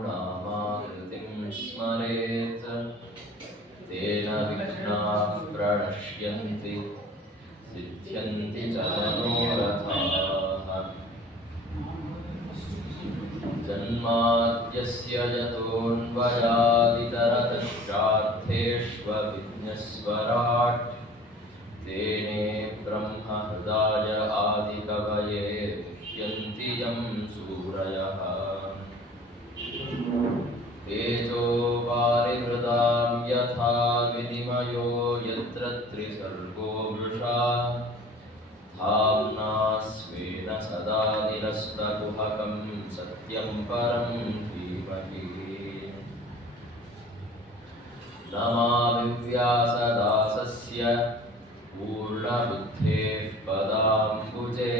नामाकृतिं स्मरेत् तेन विघ्नाः प्रणश्यन्ति सिद्ध्यन्ति च मनोरथाः। जन्माद्यस्य यतोऽन्वयादितरतश्चार्थेष्वभिज्ञस्वराट् तेने ब्रह्महृदाय आदिकवये मुह्यन्ति यं सूरयः। तेजो वारिमृदां यथा विनिमयो यत्र त्रिसर्गो मृषा धाम्ना स्वेन सदा निरस्तकुहकं सत्यं परं धीमहि। नमामि व्यासदासस्य पूर्णबुद्धेः पदाम्बुजे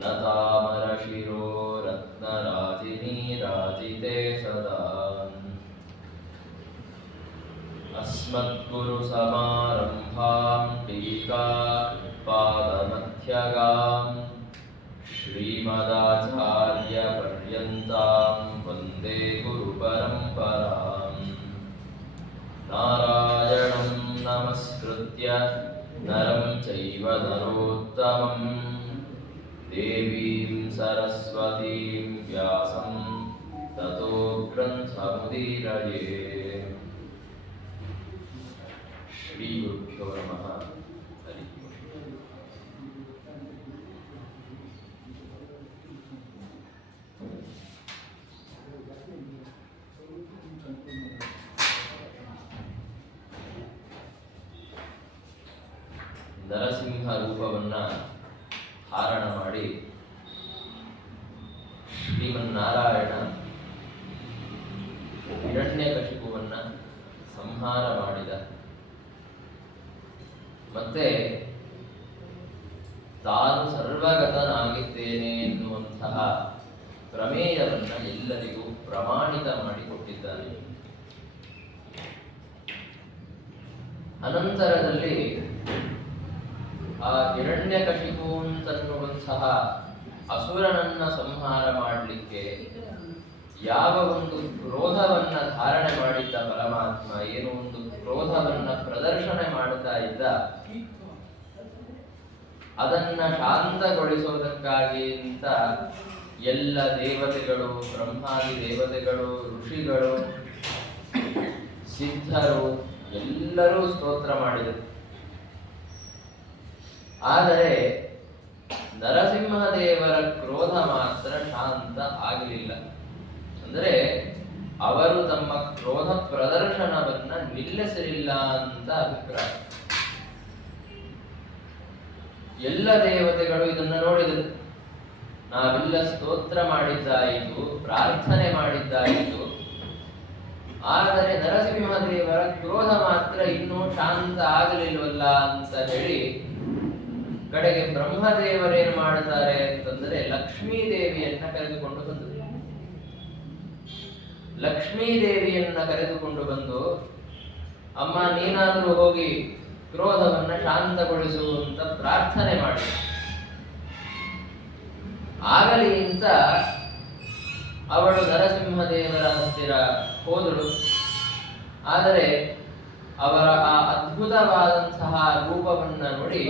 नतामरशिरो रत्नराजिनीराजिते सदा। अस्मद्गुरुसमारम्भां टीकाकृत्पादमध्यगां श्रीमदाचार्यपर्यन्तां वन्दे गुरुपरम्पराम्। नारायणं नमस्कृत्य नरं चैव नरोत्तमं देवीं सरस्वतीं व्यासं ततो ग्रन्थमुदीरये। श्रीगुरुभ्यो नमः। हरि ನರಸಿಂಹ ರೂಪವನ್ನ ಧಾರಣ ಮಾಡಿ ಶ್ರೀಮನ್ನಾರಾಯಣ ಹಿರಣ್ಯಕಶಿಪುವನ್ನ ಸಂಹಾರ ಮಾಡಿದ. ಮತ್ತೆ ತಾನು ಸರ್ವಗತನಾಗಿದ್ದೇನೆ ಎನ್ನುವಂತಹ ಪ್ರಮೇಯವನ್ನ ಎಲ್ಲರಿಗೂ ಪ್ರಮಾಣಿತ ಮಾಡಿಕೊಟ್ಟಿದ್ದಾನೆ. ಅನಂತರದಲ್ಲಿ ಆ ಹಿರಣ್ಯಕಶಿಪು ಅಂತನ್ನುವಂತಹ ಅಸುರನನ್ನ ಸಂಹಾರ ಮಾಡಲಿಕ್ಕೆ ಯಾವ ಒಂದು ಕ್ರೋಧವನ್ನ ಧಾರಣೆ ಮಾಡಿದ್ದ ಪರಮಾತ್ಮ, ಏನು ಒಂದು ಕ್ರೋಧವನ್ನ ಪ್ರದರ್ಶನ ಮಾಡುತ್ತಾ ಇದ್ದ, ಅದನ್ನ ಶಾಂತಗೊಳಿಸೋದಕ್ಕಾಗಿ ಅಂತ ಎಲ್ಲ ದೇವತೆಗಳು, ಬ್ರಹ್ಮಾದಿ ದೇವತೆಗಳು, ಋಷಿಗಳು, ಸಿದ್ಧರು ಎಲ್ಲರೂ ಸ್ತೋತ್ರ ಮಾಡಿದರು. ಆದರೆ ನರಸಿಂಹದೇವರ ಕ್ರೋಧ ಮಾತ್ರ ಶಾಂತ ಆಗಲಿಲ್ಲ. ಅಂದರೆ ಅವರು ತಮ್ಮ ಕ್ರೋಧ ಪ್ರದರ್ಶನವನ್ನ ನಿಲ್ಲಿಸಲಿಲ್ಲ ಅಂತ ಅಭಿಪ್ರಾಯ. ಎಲ್ಲ ದೇವತೆಗಳು ಇದನ್ನ ನೋಡಿದರು. ನಾವೆಲ್ಲ ಸ್ತೋತ್ರ ಮಾಡಿದ್ದಾಯಿತು, ಪ್ರಾರ್ಥನೆ ಮಾಡಿದ್ದಾಯಿತು, ಆದರೆ ನರಸಿಂಹದೇವರ ಕ್ರೋಧ ಮಾತ್ರ ಇನ್ನೂ ಶಾಂತ ಆಗಲಿಲ್ವಲ್ಲ ಅಂತ ಹೇಳಿ ಕಡೆಗೆ ಬ್ರಹ್ಮದೇವರೇನು ಮಾಡುತ್ತಾರೆ ಅಂತಂದ್ರೆ ಲಕ್ಷ್ಮೀದೇವಿಯನ್ನ ಕರೆದುಕೊಂಡು ಬಂದರು. ಲಕ್ಷ್ಮೀದೇವಿಯನ್ನ ಕರೆದುಕೊಂಡು ಬಂದು, ಅಮ್ಮ ನೀನಾದರೂ ಹೋಗಿ ಕ್ರೋಧವನ್ನ ಶಾಂತಗೊಳಿಸು ಅಂತ ಪ್ರಾರ್ಥನೆ ಮಾಡಿ. ಆಗಲಿ ಅಂತ ಅವಳು ನರಸಿಂಹದೇವರ ಹತ್ತಿರ ಹೋದಳು. ಆದರೆ ಅವರ ಆ ಅದ್ಭುತವಾದಂತಹ ರೂಪವನ್ನ ನೋಡಿ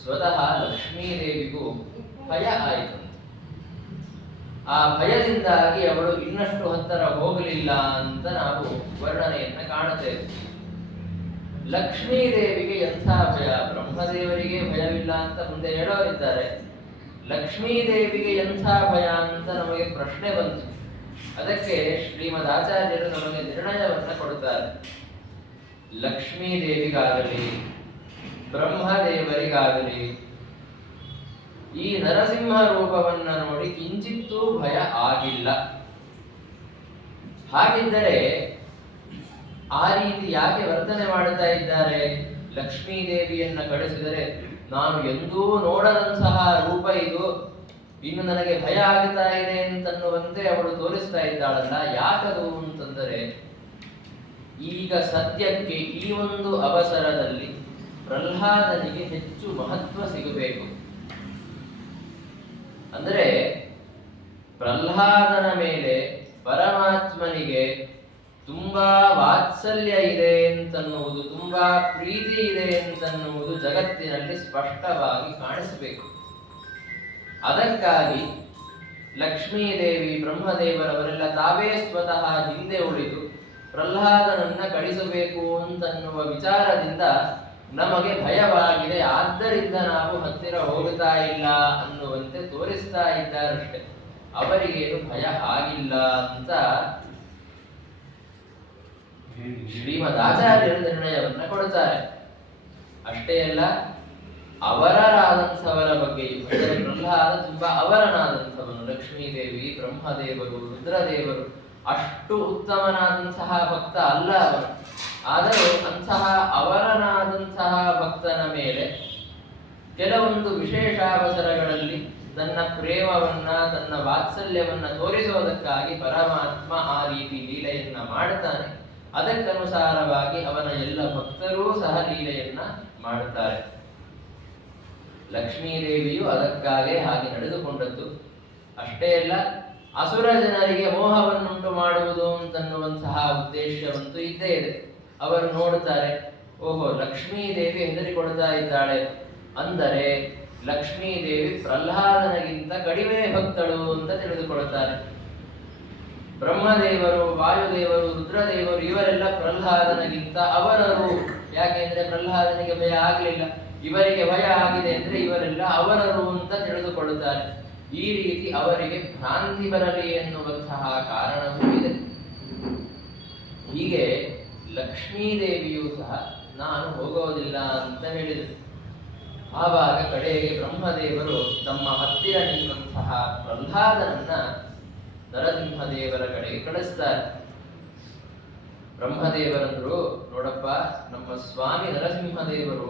ಸ್ವತಃ ಲಕ್ಷ್ಮೀದೇವಿಗೂ ಭಯ ಆಯಿತು. ಆ ಭಯದಿಂದಾಗಿ ಅವಳು ಇನ್ನಷ್ಟು ಹತ್ತಿರ ಹೋಗಲಿಲ್ಲ ಅಂತ ನಾವು ವರ್ಣನೆಯನ್ನ ಕಾಣುತ್ತೇವೆ. ಲಕ್ಷ್ಮೀದೇವಿಗೆ ಎಂಥ ಭಯ! ಬ್ರಹ್ಮದೇವರಿಗೆ ಭಯವಿಲ್ಲ ಅಂತ ಮುಂದೆ ಹೇಳೋರಿದ್ದಾರೆ. ಲಕ್ಷ್ಮೀದೇವಿಗೆ ಎಂಥ ಭಯ ಅಂತ ನಮಗೆ ಪ್ರಶ್ನೆ ಬಂತು. ಅದಕ್ಕೆ ಶ್ರೀಮದ್ ಆಚಾರ್ಯರು ನಮಗೆ ನಿರ್ಣಯವನ್ನ ಕೊಡುತ್ತಾರೆ. ಲಕ್ಷ್ಮೀದೇವಿಗಾಗಲಿ ಬ್ರಹ್ಮದೇವರಿಗಾಗಲಿ ಈ ನರಸಿಂಹ ರೂಪವನ್ನ ನೋಡಿ ಕಿಂಚಿತ್ತೂ ಭಯ ಆಗಿಲ್ಲ. ಹಾಗಿದ್ದರೆ ಆ ರೀತಿ ಯಾಕೆ ವರ್ತನೆ ಮಾಡುತ್ತಾ ಇದ್ದಾರೆ? ಲಕ್ಷ್ಮೀದೇವಿಯನ್ನ ಕಳಿಸಿದರೆ ನಾನು ಎಂದೂ ನೋಡದಂತಹ ರೂಪ ಇದು, ಇನ್ನು ನನಗೆ ಭಯ ಆಗ್ತಾ ಇದೆ ಅಂತನ್ನುವಂತೆ ಅವಳು ತೋರಿಸ್ತಾ ಇದ್ದಾಳಲ್ಲ, ಯಾಕದು ಅಂತಂದರೆ ಈಗ ಸದ್ಯಕ್ಕೆ ಈ ಒಂದು ಅವಸರದಲ್ಲಿ ಪ್ರಹ್ಲಾದನಿಗೆ ಹೆಚ್ಚು ಮಹತ್ವ ಸಿಗಬೇಕು. ಅಂದರೆ ಪ್ರಹ್ಲಾದನ ಮೇಲೆ ಪರಮಾತ್ಮನಿಗೆ ತುಂಬಾ ವಾತ್ಸಲ್ಯ ಇದೆ ಅಂತನ್ನುವುದು, ತುಂಬಾ ಪ್ರೀತಿ ಇದೆ ಅಂತನ್ನುವುದು ಜಗತ್ತಿನಲ್ಲಿ ಸ್ಪಷ್ಟವಾಗಿ ಕಾಣಿಸಬೇಕು. ಅದಕ್ಕಾಗಿ ಲಕ್ಷ್ಮೀದೇವಿ, ಬ್ರಹ್ಮದೇವರವರೆಲ್ಲ ತಾವೇ ಸ್ವತಃ ಹಿಂದೆ ಉಳಿದು ಪ್ರಹ್ಲಾದನನ್ನ ಕಳಿಸಬೇಕು ಅಂತನ್ನುವ ವಿಚಾರದಿಂದ ನಮಗೆ ಭಯವಾಗಿದೆ, ಆದ್ದರಿಂದ ನಾವು ಹತ್ತಿರ ಹೋಗುತ್ತಾ ಇಲ್ಲ ಅನ್ನುವಂತೆ ತೋರಿಸ್ತಾ ಇದ್ದಾರಷ್ಟೆ. ಅವರಿಗೇನು ಭಯ ಆಗಿಲ್ಲ ಅಂತ ಶ್ರೀಮದ್ ಆಚಾರ್ಯರು ನಿರ್ಣಯವನ್ನ ಕೊಡುತ್ತಾರೆ. ಅಷ್ಟೇ ಅಲ್ಲ, ಅವರರಾದಂಥವರ ಬಗ್ಗೆಯೂ, ಅಂದರೆ ಪ್ರಹ್ಲಾದ ತುಂಬಾ ಅವರನಾದಂಥವನು. ಲಕ್ಷ್ಮೀದೇವಿ, ಬ್ರಹ್ಮದೇವರು, ರುದ್ರದೇವರು ಅಷ್ಟು ಉತ್ತಮನಾದಂತಹ ಭಕ್ತ ಅಲ್ಲ ಅವನು. ಆದರೂ ಅಂತಹ ಅವರನಾದಂತಹ ಭಕ್ತನ ಮೇಲೆ ಕೆಲವೊಂದು ವಿಶೇಷಾವಸರಗಳಲ್ಲಿ ತನ್ನ ಪ್ರೇಮವನ್ನ, ತನ್ನ ವಾತ್ಸಲ್ಯವನ್ನ ತೋರಿಸುವುದಕ್ಕಾಗಿ ಪರಮಾತ್ಮ ಆ ರೀತಿ ಲೀಲೆಯನ್ನ ಮಾಡುತ್ತಾನೆ. ಅದಕ್ಕನುಸಾರವಾಗಿ ಅವನ ಎಲ್ಲ ಭಕ್ತರೂ ಸಹ ಲೀಲೆಯನ್ನ ಮಾಡುತ್ತಾರೆ. ಲಕ್ಷ್ಮೀದೇವಿಯು ಅದಕ್ಕಾಗಿ ಹಾಗೆ ನಡೆದುಕೊಂಡದ್ದು. ಅಷ್ಟೇ ಅಲ್ಲ, ಅಸುರ ಜನರಿಗೆ ಮೋಹವನ್ನುಂಟು ಮಾಡುವುದು ಅಂತನ್ನುವಂತಹ ಉದ್ದೇಶವಂತೂ ಇದ್ದೇ ಇದೆ. ಅವರು ನೋಡುತ್ತಾರೆ, ಓಹೋ, ಲಕ್ಷ್ಮೀದೇವಿ ಹೆದರಿಕೊಳ್ತಾ ಇದ್ದಾಳೆ ಅಂದರೆ ಲಕ್ಷ್ಮೀದೇವಿ ಪ್ರಹ್ಲಾದನಿಗಿಂತ ಕಡಿಮೆ ಭಕ್ತಳು ಅಂತ ತಿಳಿದುಕೊಳ್ಳುತ್ತಾರೆ. ಬ್ರಹ್ಮದೇವರು, ವಾಯುದೇವರು, ರುದ್ರದೇವರು ಇವರೆಲ್ಲ ಪ್ರಹ್ಲಾದನಿಗಿಂತ ಅವರರು. ಯಾಕೆಂದ್ರೆ ಪ್ರಹ್ಲಾದನಿಗೆ ಭಯ ಆಗಲಿಲ್ಲ, ಇವರಿಗೆ ಭಯ ಆಗಿದೆ ಅಂದ್ರೆ ಇವರೆಲ್ಲ ಅವರರು ಅಂತ ತಿಳಿದುಕೊಳ್ಳುತ್ತಾರೆ. ಈ ರೀತಿ ಅವರಿಗೆ ಭ್ರಾಂತಿ ಬರಲಿ ಎನ್ನುವಂತಹ ಕಾರಣವೂ ಇದೆ. ಹೀಗೆ ಲಕ್ಷ್ಮೀದೇವಿಯೂ ಸಹ ನಾನು ಹೋಗೋದಿಲ್ಲ ಅಂತ ಹೇಳಿದರು. ಆವಾಗ ಕಡೆಗೆ ಬ್ರಹ್ಮದೇವರು ತಮ್ಮ ಹತ್ತಿರ ನಿಂತಹ ಪ್ರಹ್ಲಾದನನ್ನ ನರಸಿಂಹದೇವರ ಕಡೆಗೆ ಕಳಿಸ್ತಾರೆ. ಬ್ರಹ್ಮದೇವರಂದ್ರು, ನೋಡಪ್ಪ, ನಮ್ಮ ಸ್ವಾಮಿ ನರಸಿಂಹದೇವರು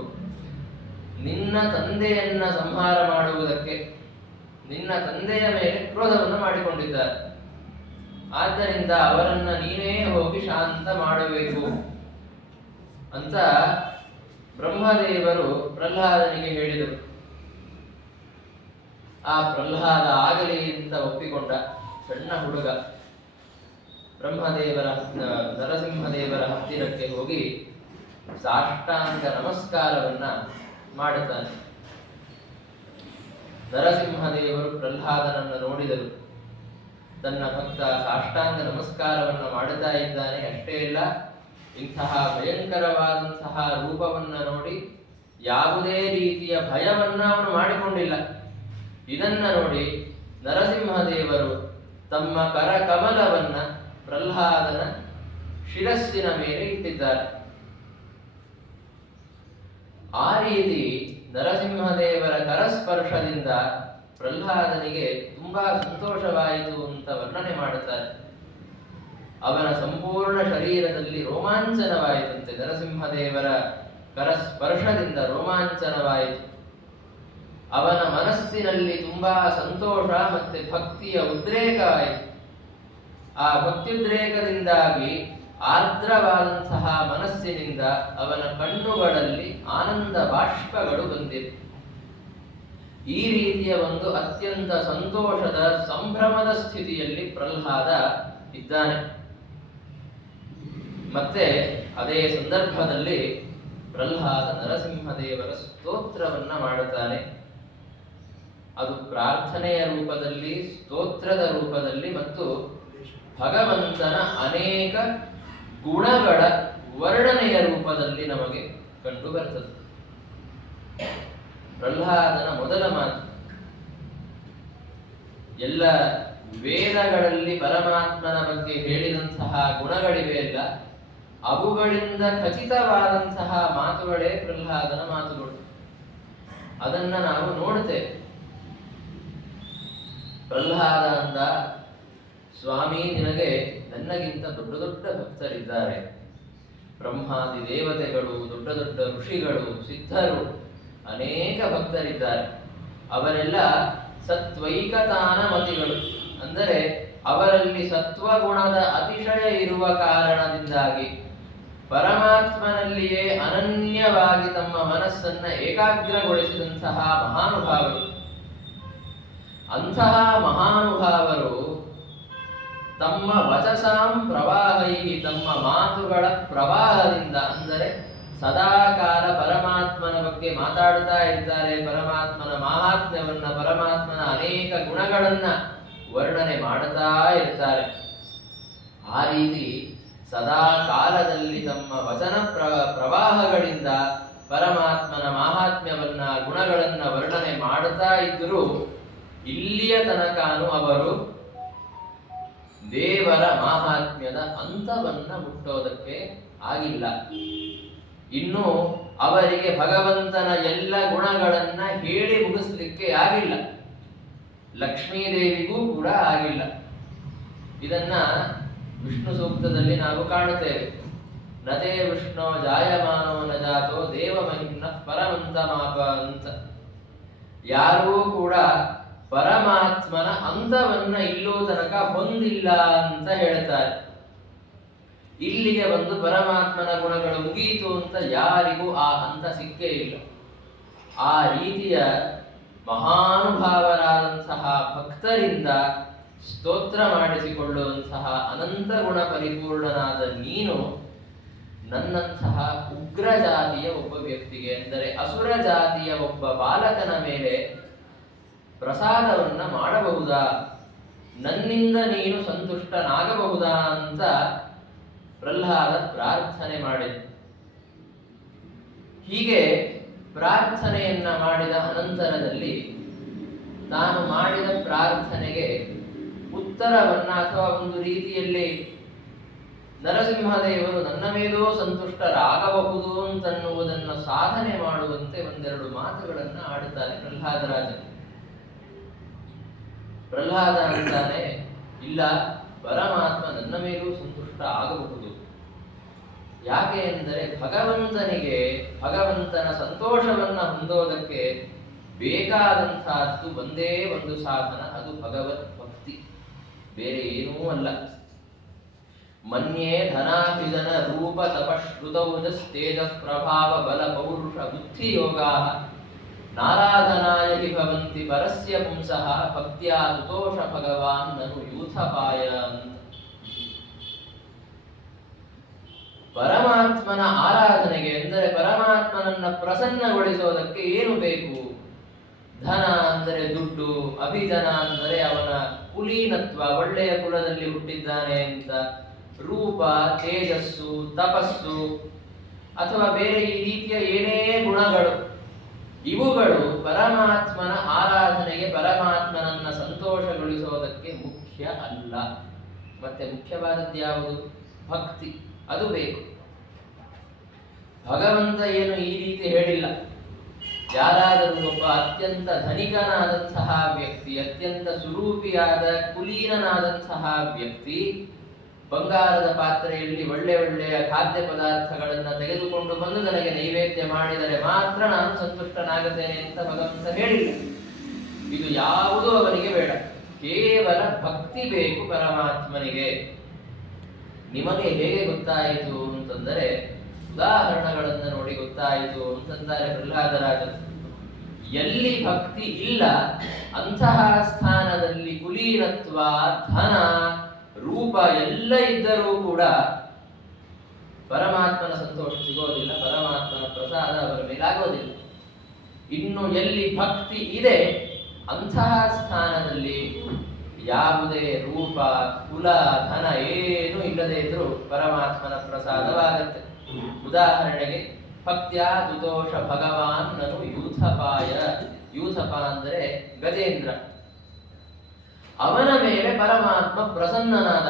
ನಿನ್ನ ತಂದೆಯನ್ನ ಸಂಹಾರ ಮಾಡುವುದಕ್ಕೆ ನಿನ್ನ ತಂದೆಯ ಮೇಲೆ ಕ್ರೋಧವನ್ನು ಮಾಡಿಕೊಂಡಿದ್ದಾರೆ. ಆದ್ದರಿಂದ ಅವರನ್ನ ನೀನೇ ಹೋಗಿ ಶಾಂತ ಮಾಡಬೇಕು ಅಂತ ಬ್ರಹ್ಮದೇವರು ಪ್ರಹ್ಲಾದನಿಗೆ ಹೇಳಿದರು. ಆ ಪ್ರಹ್ಲಾದ ಆಗಲಿ ಅಂತ ಒಪ್ಪಿಕೊಂಡ. ಸಣ್ಣ ಹುಡುಗ ಬ್ರಹ್ಮದೇವರ ನರಸಿಂಹದೇವರ ಹತ್ತಿರಕ್ಕೆ ಹೋಗಿ ಸಾಷ್ಟಾಂಗ ನಮಸ್ಕಾರವನ್ನ ಮಾಡುತ್ತಾನೆ. ನರಸಿಂಹದೇವರು ಪ್ರಹ್ಲಾದನನ್ನು ನೋಡಿದರು. ತನ್ನ ಭಕ್ತ ಸಾಷ್ಟಾಂಗ ನಮಸ್ಕಾರವನ್ನ ಮಾಡುತ್ತಾ ಇದ್ದಾನೆ. ಅಷ್ಟೇ ಇಲ್ಲ, ಇಂತಹ ಭಯಂಕರವಾದಂತಹ ರೂಪವನ್ನ ನೋಡಿ ಯಾವುದೇ ರೀತಿಯ ಭಯವನ್ನ ಅವನು ಮಾಡಿಕೊಂಡಿಲ್ಲ. ಇದನ್ನ ನೋಡಿ ನರಸಿಂಹದೇವರು ತಮ್ಮ ಕರಕಮಲವನ್ನ ಪ್ರಹ್ಲಾದನ ಶಿರಸ್ಸಿನ ಮೇಲೆ ಇಟ್ಟಿದ್ದಾರೆ. ಆ ರೀತಿ ನರಸಿಂಹದೇವರ ಕರಸ್ಪರ್ಶದಿಂದ ಪ್ರಹ್ಲಾದನಿಗೆ ತುಂಬಾ ಸಂತೋಷವಾಯಿತು ಅಂತ ವರ್ಣನೆ ಮಾಡುತ್ತಾರೆ. ಅವನ ಸಂಪೂರ್ಣ ಶರೀರದಲ್ಲಿ ರೋಮಾಂಚನವಾಯಿತಂತೆ. ನರಸಿಂಹದೇವರ ಕರಸ್ಪರ್ಶದಿಂದ ರೋಮಾಂಚನವಾಯಿತು. ಅವನ ಮನಸ್ಸಿನಲ್ಲಿ ತುಂಬಾ ಸಂತೋಷ ಮತ್ತೆ ಭಕ್ತಿಯ ಉದ್ರೇಕವಾಯಿತು. ಆ ಭಕ್ತಿಯುದ್ರೇಕದಿಂದಾಗಿ ಆರ್ದ್ರವಾದಂತಹ ಮನಸ್ಸಿನಿಂದ ಅವನ ಕಣ್ಣುಗಳಲ್ಲಿ ಆನಂದ ಬಾಷ್ಪಗಳು ಬಂದಿವೆ. ಈ ರೀತಿಯ ಒಂದು ಅತ್ಯಂತ ಸಂತೋಷದ ಸಂಭ್ರಮದ ಸ್ಥಿತಿಯಲ್ಲಿ ಪ್ರಹ್ಲಾದ ಇದ್ದಾನೆ. ಮತ್ತೆ ಅದೇ ಸಂದರ್ಭದಲ್ಲಿ ಪ್ರಹ್ಲಾದ ನರಸಿಂಹದೇವರ ಸ್ತೋತ್ರವನ್ನ ಮಾಡುತ್ತಾನೆ. ಅದು ಪ್ರಾರ್ಥನೆಯ ರೂಪದಲ್ಲಿ, ಸ್ತೋತ್ರದ ರೂಪದಲ್ಲಿ ಮತ್ತು ಭಗವಂತನ ಅನೇಕ ಗುಣಗಳ ವರ್ಣನೆಯ ರೂಪದಲ್ಲಿ ನಮಗೆ ಕಂಡು ಬರ್ತದೆ. ಪ್ರಹ್ಲಾದನ ಮೊದಲ ಮಾತು, ಎಲ್ಲ ವೇದಗಳಲ್ಲಿ ಪರಮಾತ್ಮನ ಬಗ್ಗೆ ಹೇಳಿದಂತಹ ಗುಣಗಳಿವೆ ಅಲ್ಲ, ಅವುಗಳಿಂದ ಖಚಿತವಾದಂತಹ ಮಾತುಗಳೇ ಪ್ರಹ್ಲಾದನ ಮಾತುಗಳು. ಅದನ್ನ ನಾವು ನೋಡುತ್ತೇವೆ. ಪ್ರಹ್ಲಾದ ಅಂದ, ಸ್ವಾಮಿ, ನಿನಗೆ ನನ್ನಗಿಂತ ದೊಡ್ಡ ದೊಡ್ಡ ಭಕ್ತರಿದ್ದಾರೆ. ಬ್ರಹ್ಮಾದಿ ದೇವತೆಗಳು, ದೊಡ್ಡ ದೊಡ್ಡ ಋಷಿಗಳು, ಸಿದ್ಧರು, ಅನೇಕ ಭಕ್ತರಿದ್ದಾರೆ. ಅವರೆಲ್ಲ ಸತ್ವೈಕತಾನ ಮತಿಗಳು. ಅಂದರೆ ಅವರಲ್ಲಿ ಸತ್ವಗುಣದ ಅತಿಶಯ ಇರುವ ಕಾರಣದಿಂದಾಗಿ ಪರಮಾತ್ಮನಲ್ಲಿಯೇ ಅನನ್ಯವಾಗಿ ತಮ್ಮ ಮನಸ್ಸನ್ನ ಏಕಾಗ್ರಗೊಳಿಸಿದಂತಹ ಮಹಾನುಭಾವರು. ಅಂತಹ ಮಹಾನುಭಾವರು ತಮ್ಮ ವಚಸಾಂ ಪ್ರವಾಹೈ, ತಮ್ಮ ಮಾತುಗಳ ಪ್ರವಾಹದಿಂದ, ಅಂದರೆ ಸದಾಕಾಲ ಪರಮಾತ್ಮನ ಬಗ್ಗೆ ಮಾತಾಡ್ತಾ ಇರ್ತಾರೆ, ಪರಮಾತ್ಮನ ಮಹಾತ್ಮ್ಯವನ್ನ, ಪರಮಾತ್ಮನ ಅನೇಕ ಗುಣಗಳನ್ನ ವರ್ಣನೆ ಮಾಡ್ತಾ ಇರ್ತಾರೆ. ಆ ರೀತಿ ಸದಾ ಕಾಲದಲ್ಲಿ ತಮ್ಮ ವಚನ ಪ್ರವಾಹಗಳಿಂದ ಪರಮಾತ್ಮನ ಮಹಾತ್ಮ್ಯವನ್ನ, ಗುಣಗಳನ್ನ ವರ್ಣನೆ ಮಾಡ್ತಾ ಇದ್ದರೂ ಇಲ್ಲಿಯ ತನಕನೂ ಅವರು ದೇವರ ಮಾಹಾತ್ಮ್ಯದ ಅಂತವನ್ನ ಮುಟ್ಟೋದಕ್ಕೆ ಆಗಿಲ್ಲ. ಇನ್ನು ಅವರಿಗೆ ಭಗವಂತನ ಎಲ್ಲ ಗುಣಗಳನ್ನ ಹೇಳಿ ಮುಗಿಸ್ಲಿಕ್ಕೆ ಆಗಿಲ್ಲ. ಲಕ್ಷ್ಮೀದೇವಿಗೂ ಕೂಡ ಆಗಿಲ್ಲ. ಇದನ್ನ ವಿಷ್ಣು ಸೂಕ್ತದಲ್ಲಿ ನಾವು ಕಾಣುತ್ತೇವೆ. ನತೇ ವಿಷ್ಣು ಜಾಯಮಾನೋ ನ ಜಾತೋ ದೇವ ಮಹಿಮ್ನ ಪರಮಂತಮಾಪ ಅಂತ. ಯಾರೂ ಕೂಡ ಪರಮಾತ್ಮನ ಅಂತವನ್ನ ಇಲ್ಲೂ ತನಕ ಹೊಂದಿಲ್ಲ ಅಂತ ಹೇಳ್ತಾರೆ. ಇಲ್ಲಿಗೆ ಬಂದು ಪರಮಾತ್ಮನ ಗುಣಗಳು ಮುಗಿಯಿತು ಅಂತ ಯಾರಿಗೂ ಆ ಹಂತ ಸಿಕ್ಕೇ ಇಲ್ಲ. ಆ ರೀತಿಯ ಮಹಾನುಭಾವರಾದಂತಹ ಭಕ್ತರಿಂದ ಸ್ತೋತ್ರ ಮಾಡಿಸಿಕೊಳ್ಳುವಂತಹ ಅನಂತ ಗುಣ ಪರಿಪೂರ್ಣನಾದ ನೀನು ನನ್ನಂತಹ ಉಗ್ರ ಜಾತಿಯ ಒಬ್ಬ ವ್ಯಕ್ತಿಗೆ, ಅಂದರೆ ಅಸುರ ಜಾತಿಯ ಒಬ್ಬ ಬಾಲಕನ ಮೇಲೆ ಪ್ರಸಾದವನ್ನ ಮಾಡಬಹುದಾ, ನನ್ನಿಂದ ನೀನು ಸಂತುಷ್ಟನಾಗಬಹುದಾ ಅಂತ ಪ್ರಹ್ಲಾದ ಪ್ರಾರ್ಥನೆ ಮಾಡಿದ. ಹೀಗೆ ಪ್ರಾರ್ಥನೆಯನ್ನ ಮಾಡಿದ ಅನಂತರದಲ್ಲಿ ತಾನು ಮಾಡಿದ ಪ್ರಾರ್ಥನೆಗೆ ಉತ್ತರವನ್ನ, ಅಥವಾ ಒಂದು ರೀತಿಯಲ್ಲಿ ನರಸಿಂಹದೇವರು ನನ್ನ ಮೇಲೂ ಸಂತುಷ್ಟರಾಗಬಹುದು ಅಂತನ್ನುವುದನ್ನು ಸಾಧನೆ ಮಾಡುವಂತೆ ಒಂದೆರಡು ಮಾತುಗಳನ್ನು ಆಡುತ್ತಾರೆ ಪ್ರಹ್ಲಾದರಾಜ. ಪ್ರಹ್ಲಾದ ಅಂತಾನೆ, ಇಲ್ಲ, ಪರಮಾತ್ಮ ನನ್ನ ಮೇಲೂ ಸಂತುಷ್ಟ ಆಗಬಹುದು. ಯಾಕೆ ಎಂದರೆ ಭಗವಂತನಿಗೆ ಭಗವಂತನ ಸಂತೋಷವನ್ನ ಹೊಂದೋದಕ್ಕೆ ಬೇಕಾದಂತಹದ್ದು ಒಂದೇ ಒಂದು ಸಾಧನ, ಅದು ಭಗವತ್ ಭಕ್ತಿ, ಬೇರೆ ಏನೂ ಅಲ್ಲ. ಮನ್ಯೇ ಧನಾಭಿಜನ ರೂಪ ತಪಶ್ರುತೌಜಸ್ತೇಜ ಪ್ರಭಾವ ಬಲ ಪೌರುಷ ಬುದ್ಧಿ ಯೋಗಾ ನಾರಾಧನಾಯ ಹಿ ಭವಂತಿ ಪರಸ್ಯ ಪುಂಸಃ ಭಕ್ತ್ಯಾ ತುತೋಷ ಭಗವಾನ್ ನನು ಯೂಥಪಾಯ ಅಂತ. ಪರಮಾತ್ಮನ ಆರಾಧನೆಗೆ, ಎಂದರೆ ಪರಮಾತ್ಮನನ್ನ ಪ್ರಸನ್ನಗೊಳಿಸೋದಕ್ಕೆ ಏನು ಬೇಕು? ಧನ ಅಂದರೆ ದುಡ್ಡು, ಅಭಿಜನ ಅಂದರೆ ಅವನ ಕುಲೀನತ್ವ, ಒಳ್ಳೆಯ ಕುಲದಲ್ಲಿ ಹುಟ್ಟಿದ್ದಾನೆ ಅಂತ, ರೂಪ, ತೇಜಸ್ಸು, ತಪಸ್ಸು ಅಥವಾ ಬೇರೆ ಈ ರೀತಿಯ ಏನೇ ಗುಣಗಳು, ಇವುಗಳು ಪರಮಾತ್ಮನ ಆರಾಧನೆಗೆ, ಪರಮಾತ್ಮನನ್ನ ಸಂತೋಷಗೊಳಿಸೋದಕ್ಕೆ ಮುಖ್ಯ ಅಲ್ಲ. ಮತ್ತೆ ಮುಖ್ಯವಾದದ್ದು ಯಾವುದು? ಭಕ್ತಿ, ಅದು ಬೇಕು. ಭಗವಂತ ಏನು ಈ ರೀತಿ ಹೇಳಿಲ್ಲ. ಯಾರಾದರೂ ಒಬ್ಬ ಅತ್ಯಂತ ಧನಿಕನಾದಂತಹ ವ್ಯಕ್ತಿ, ಅತ್ಯಂತ ಸುರೂಪಿಯಾದ ಕುಲೀನನಾದಂತಹ ವ್ಯಕ್ತಿ ಬಂಗಾರದ ಪಾತ್ರೆಯಲ್ಲಿ ಒಳ್ಳೆ ಒಳ್ಳೆಯ ಖಾದ್ಯ ಪದಾರ್ಥಗಳನ್ನು ತೆಗೆದುಕೊಂಡು ಬಂದು ನನಗೆ ನೈವೇದ್ಯ ಮಾಡಿದರೆ ಮಾತ್ರ ನಾನು ಸಂತುಷ್ಟನಾಗುತ್ತೇನೆ ಅಂತ ಭಗವಂತ ಹೇಳಿಲ್ಲ. ಇದು ಯಾವುದೂ ಅವನಿಗೆ ಬೇಡ. ಕೇವಲ ಭಕ್ತಿ ಬೇಕು ಪರಮಾತ್ಮನಿಗೆ. ನಿಮಗೆ ಹೇಗೆ ಗೊತ್ತಾಯಿತು ಅಂತಂದರೆ, ಉದಾಹರಣೆಗಳನ್ನು ನೋಡಿ ಗೊತ್ತಾಯಿತು ಅಂತಂದರೆ ಪ್ರಹ್ಲಾದರಾಜರು, ಎಲ್ಲಿ ಭಕ್ತಿ ಇಲ್ಲ ಅಂತಹ ಸ್ಥಾನದಲ್ಲಿ ಕುಲೀನತ್ವ, ಧನ, ರೂಪ ಎಲ್ಲ ಇದ್ದರೂ ಕೂಡ ಪರಮಾತ್ಮನ ಸಂತೋಷ ಸಿಗೋದಿಲ್ಲ, ಪರಮಾತ್ಮನ ಪ್ರಸಾದ ಅವರ ಮೇಲಾಗೋದಿಲ್ಲ. ಇನ್ನು ಎಲ್ಲಿ ಭಕ್ತಿ ಇದೆ ಅಂತಹ ಸ್ಥಾನದಲ್ಲಿ ಯಾವುದೇ ರೂಪ, ಕುಲ, ಧನ ಏನು ಇಲ್ಲದೆ ಇದ್ರೂ ಪರಮಾತ್ಮನ ಪ್ರಸಾದವಾಗತ್ತೆ. ಉದಾಹರಣೆಗೆ ಭಕ್ತ್ಯಾ ತುತೋಷ ಭಗವಾನ್ ನನು ಯೂಥಪಾಯ. ಯೂಥಪ ಅಂದರೆ ಗಜೇಂದ್ರ. ಅವನ ಮೇಲೆ ಪರಮಾತ್ಮ ಪ್ರಸನ್ನನಾದ.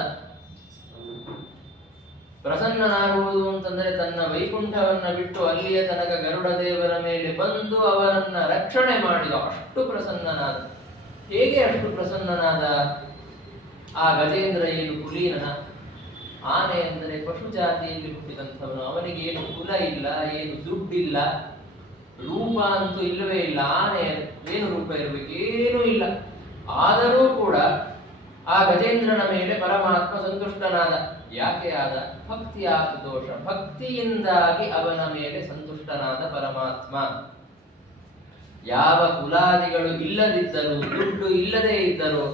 ಪ್ರಸನ್ನನಾಗುವುದು ಅಂತಂದರೆ ತನ್ನ ವೈಕುಂಠವನ್ನ ಬಿಟ್ಟು ಅಲ್ಲಿಯ ತನಕ ಗರುಡ ದೇವರ ಮೇಲೆ ಬಂದು ಅವರನ್ನ ರಕ್ಷಣೆ ಮಾಡಿದ, ಅಷ್ಟು ಪ್ರಸನ್ನನಾದ. ಹೇಗೆ ಅಷ್ಟು ಪ್ರಸನ್ನನಾದ? ಆ ಗಜೇಂದ್ರ ಏನು ಕುಲೀನನ? ಆನೆ ಅಂದರೆ ಪಶು ಜಾತಿಯಲ್ಲಿ ಹುಟ್ಟಿದಂಥವನು. ಅವನಿಗೆ ಏನು ಕುಲ ಇಲ್ಲ, ಏನು ದುಡ್ಡಿಲ್ಲ, ರೂಪ ಅಂತೂ ಇಲ್ಲವೇ ಇಲ್ಲ. ಆನೆ ಏನು ರೂಪ ಇರಬೇಕು? ಏನೂ ಇಲ್ಲ. ಆದರೂ ಕೂಡ ಆ ಗಜೇಂದ್ರನ ಮೇಲೆ ಪರಮಾತ್ಮ ಸಂತುಷ್ಟನಾದ. ಯಾಕೆ ಆದ? ಭಕ್ತಿಯ ದೋಷ, ಭಕ್ತಿಯಿಂದಾಗಿ ಅವನ ಮೇಲೆ ಸಂತುಷ್ಟನಾದ ಪರಮಾತ್ಮ. ಯಾವ ಕುಲಾದಿಗಳು ಇಲ್ಲದಿದ್ದರೂ, ದುಡ್ಡು ಇಲ್ಲದೇ ಇದ್ದರೂ,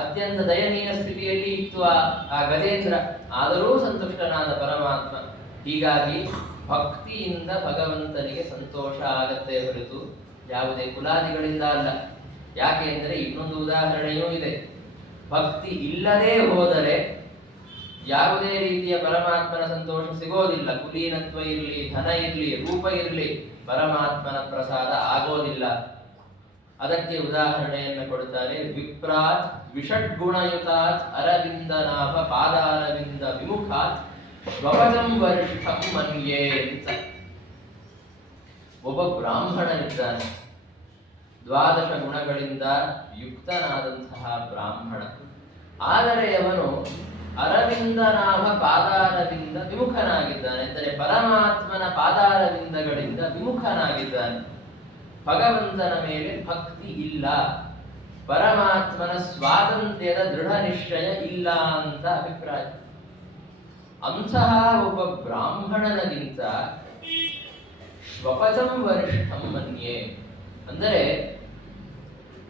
ಅತ್ಯಂತ ದಯನೀಯ ಸ್ಥಿತಿಯಲ್ಲಿ ಇತ್ತು ಆ ಗಜೇಂದ್ರ, ಆದರೂ ಸಂತುಷ್ಟನಾದ ಪರಮಾತ್ಮ. ಹೀಗಾಗಿ ಭಕ್ತಿಯಿಂದ ಭಗವಂತನಿಗೆ ಸಂತೋಷ ಆಗತ್ತೆ ಹೊರತು ಯಾವುದೇ ಕುಲಾದಿಗಳಿಂದ ಅಲ್ಲ. ಯಾಕೆ ಅಂದರೆ ಇನ್ನೊಂದು ಉದಾಹರಣೆಯೂ ಇದೆ. ಭಕ್ತಿ ಇಲ್ಲದೆ ಹೋದರೆ ಯಾವುದೇ ರೀತಿಯ ಪರಮಾತ್ಮನ ಸಂತೋಷ ಸಿಗೋದಿಲ್ಲ. ಕುಲೀನತ್ವ ಇರಲಿ, ಧನ ಇರಲಿ, ರೂಪ ಇರಲಿ, ಪರಮಾತ್ಮನ ಪ್ರಸಾದ ಆಗೋದಿಲ್ಲ. ಅದಕ್ಕೆ ಉದಾಹರಣೆಯನ್ನು ಕೊಡ್ತಾರೆ. ವಿಪ್ರಾತ್ ವಿಷಡ್ಗುಣಯುತಾತ್ ಅರವಿಂದನಾಭ ಪಾದಾರವಿಂದ ವಿಮುಖಾತ್ ಸ್ವವಜಂ ವರಿಷ್ಠಂ ಮನ್ಯೇ ಅಂತ. ಒಬ್ಬ ಬ್ರಾಹ್ಮಣನಿದ್ದಾನೆ, ದ್ವಾದಶ ಗುಣಗಳಿಂದ ಯುಕ್ತನಾದಂತಹ ಬ್ರಾಹ್ಮಣ. ಆದರೆ ಅವನು ಅರವಿಂದನಾಭ ಪಾದಾರವಿಂದ ವಿಮುಖನಾಗಿದ್ದಾನೆ, ಅಂದರೆ ಪರಮಾತ್ಮನ ಪಾದಾರವಿಂದಗಳಿಂದ ವಿಮುಖನಾಗಿದ್ದಾನೆ. ಭಗವಂತನ ಮೇಲೆ ಭಕ್ತಿ ಇಲ್ಲ, ಪರಮಾತ್ಮನ ಸ್ವಾತಂತ್ರ್ಯದ ದೃಢ ನಿಶ್ಚಯ ಇಲ್ಲ ಅಂತ ಅಭಿಪ್ರಾಯ. ಅಂತಹ ಒಬ್ಬ ಬ್ರಾಹ್ಮಣನಿಗಿಂತ ಶ್ವಪಜಂ ವರಿಷ್ಠಂ ಮನ್ಯೆ, ಅಂದರೆ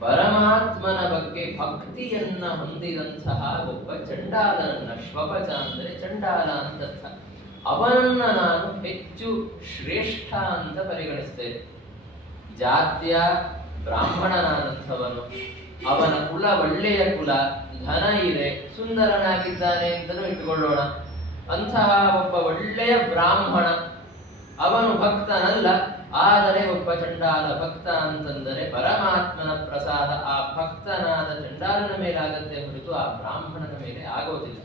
ಪರಮಾತ್ಮನ ಬಗ್ಗೆ ಭಕ್ತಿಯನ್ನ ಹೊಂದಿದಂತಹ ಒಬ್ಬ ಚಂಡಾಲನನ್ನ, ಶ್ವಪಜ ಅಂದರೆ ಚಂಡಾಲ ಅಂತರ್ಥ, ಅವನನ್ನ ನಾನು ಹೆಚ್ಚು ಶ್ರೇಷ್ಠ ಅಂತ ಪರಿಗಣಿಸ್ತೇನೆ. ಜಾತ್ಯ ಬ್ರಾಹ್ಮಣನಾದಂಥವನು, ಅವನ ಕುಲ ಒಳ್ಳೆಯ ಕುಲ, ಧನ ಇದೆ, ಸುಂದರನಾಗಿದ್ದಾನೆ ಅಂತಲೂ ಇಟ್ಟುಕೊಳ್ಳೋಣ. ಅಂತಹ ಒಬ್ಬ ಒಳ್ಳೆಯ ಬ್ರಾಹ್ಮಣ, ಅವನು ಭಕ್ತನಲ್ಲ, ಆದರೆ ಒಬ್ಬ ಚಂಡಾಲ ಭಕ್ತ ಅಂತಂದರೆ ಪರಮಾತ್ಮನ ಪ್ರಸಾದ ಆ ಭಕ್ತನಾದ ಚಂಡಾಲನ ಮೇಲೆ ಆಗತ್ತೆ ಹೊರತು ಆ ಬ್ರಾಹ್ಮಣನ ಮೇಲೆ ಆಗೋದಿಲ್ಲ.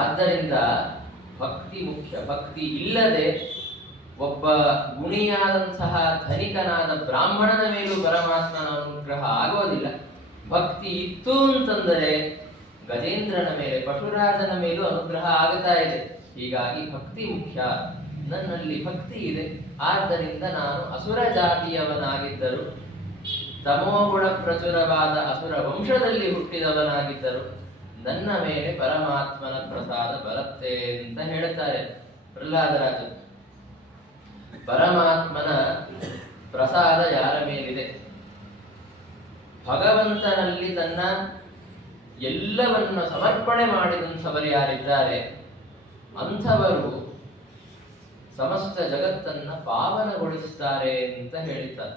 ಆದ್ದರಿಂದ ಭಕ್ತಿ ಮುಖ್ಯ. ಭಕ್ತಿ ಇಲ್ಲದೆ ಒಬ್ಬ ಗುಣಿಯಾದಂತಹ ಧನಿಕನಾದ ಬ್ರಾಹ್ಮಣನ ಮೇಲೂ ಪರಮಾತ್ಮನ ಅನುಗ್ರಹ ಆಗೋದಿಲ್ಲ. ಭಕ್ತಿ ಇತ್ತು ಅಂತಂದರೆ ಗಜೇಂದ್ರನ ಮೇಲೆ, ಪಶುರಾಜನ ಮೇಲೂ ಅನುಗ್ರಹ ಆಗುತ್ತಾ ಇದೆ. ಹೀಗಾಗಿ ಭಕ್ತಿ ಮುಖ್ಯ. ನನ್ನಲ್ಲಿ ಭಕ್ತಿ ಇದೆ, ಆದ್ದರಿಂದ ನಾನು ಅಸುರ ಜಾತಿಯವನಾಗಿದ್ದರು, ತಮೋಗುಣ ಪ್ರಚುರವಾದ ಅಸುರ ವಂಶದಲ್ಲಿ ಹುಟ್ಟಿದವನಾಗಿದ್ದರು, ನನ್ನ ಮೇಲೆ ಪರಮಾತ್ಮನ ಪ್ರಸಾದ ಬರುತ್ತೆ ಅಂತ ಹೇಳ್ತಾರೆ ಪ್ರಹ್ಲಾದರಾಜರು. ಪರಮಾತ್ಮನ ಪ್ರಸಾದ ಯಾರ ಮೇಲಿದೆ? ಭಗವಂತನಲ್ಲಿ ತನ್ನ ಎಲ್ಲವನ್ನು ಸಮರ್ಪಣೆ ಮಾಡಿದಂಥವರು ಯಾರಿದ್ದಾರೆ ಅಂಥವರು ಸಮಸ್ತ ಜಗತ್ತನ್ನ ಪಾವನಗೊಳಿಸುತ್ತಾರೆ ಅಂತ ಹೇಳಿದ್ದಾರೆ.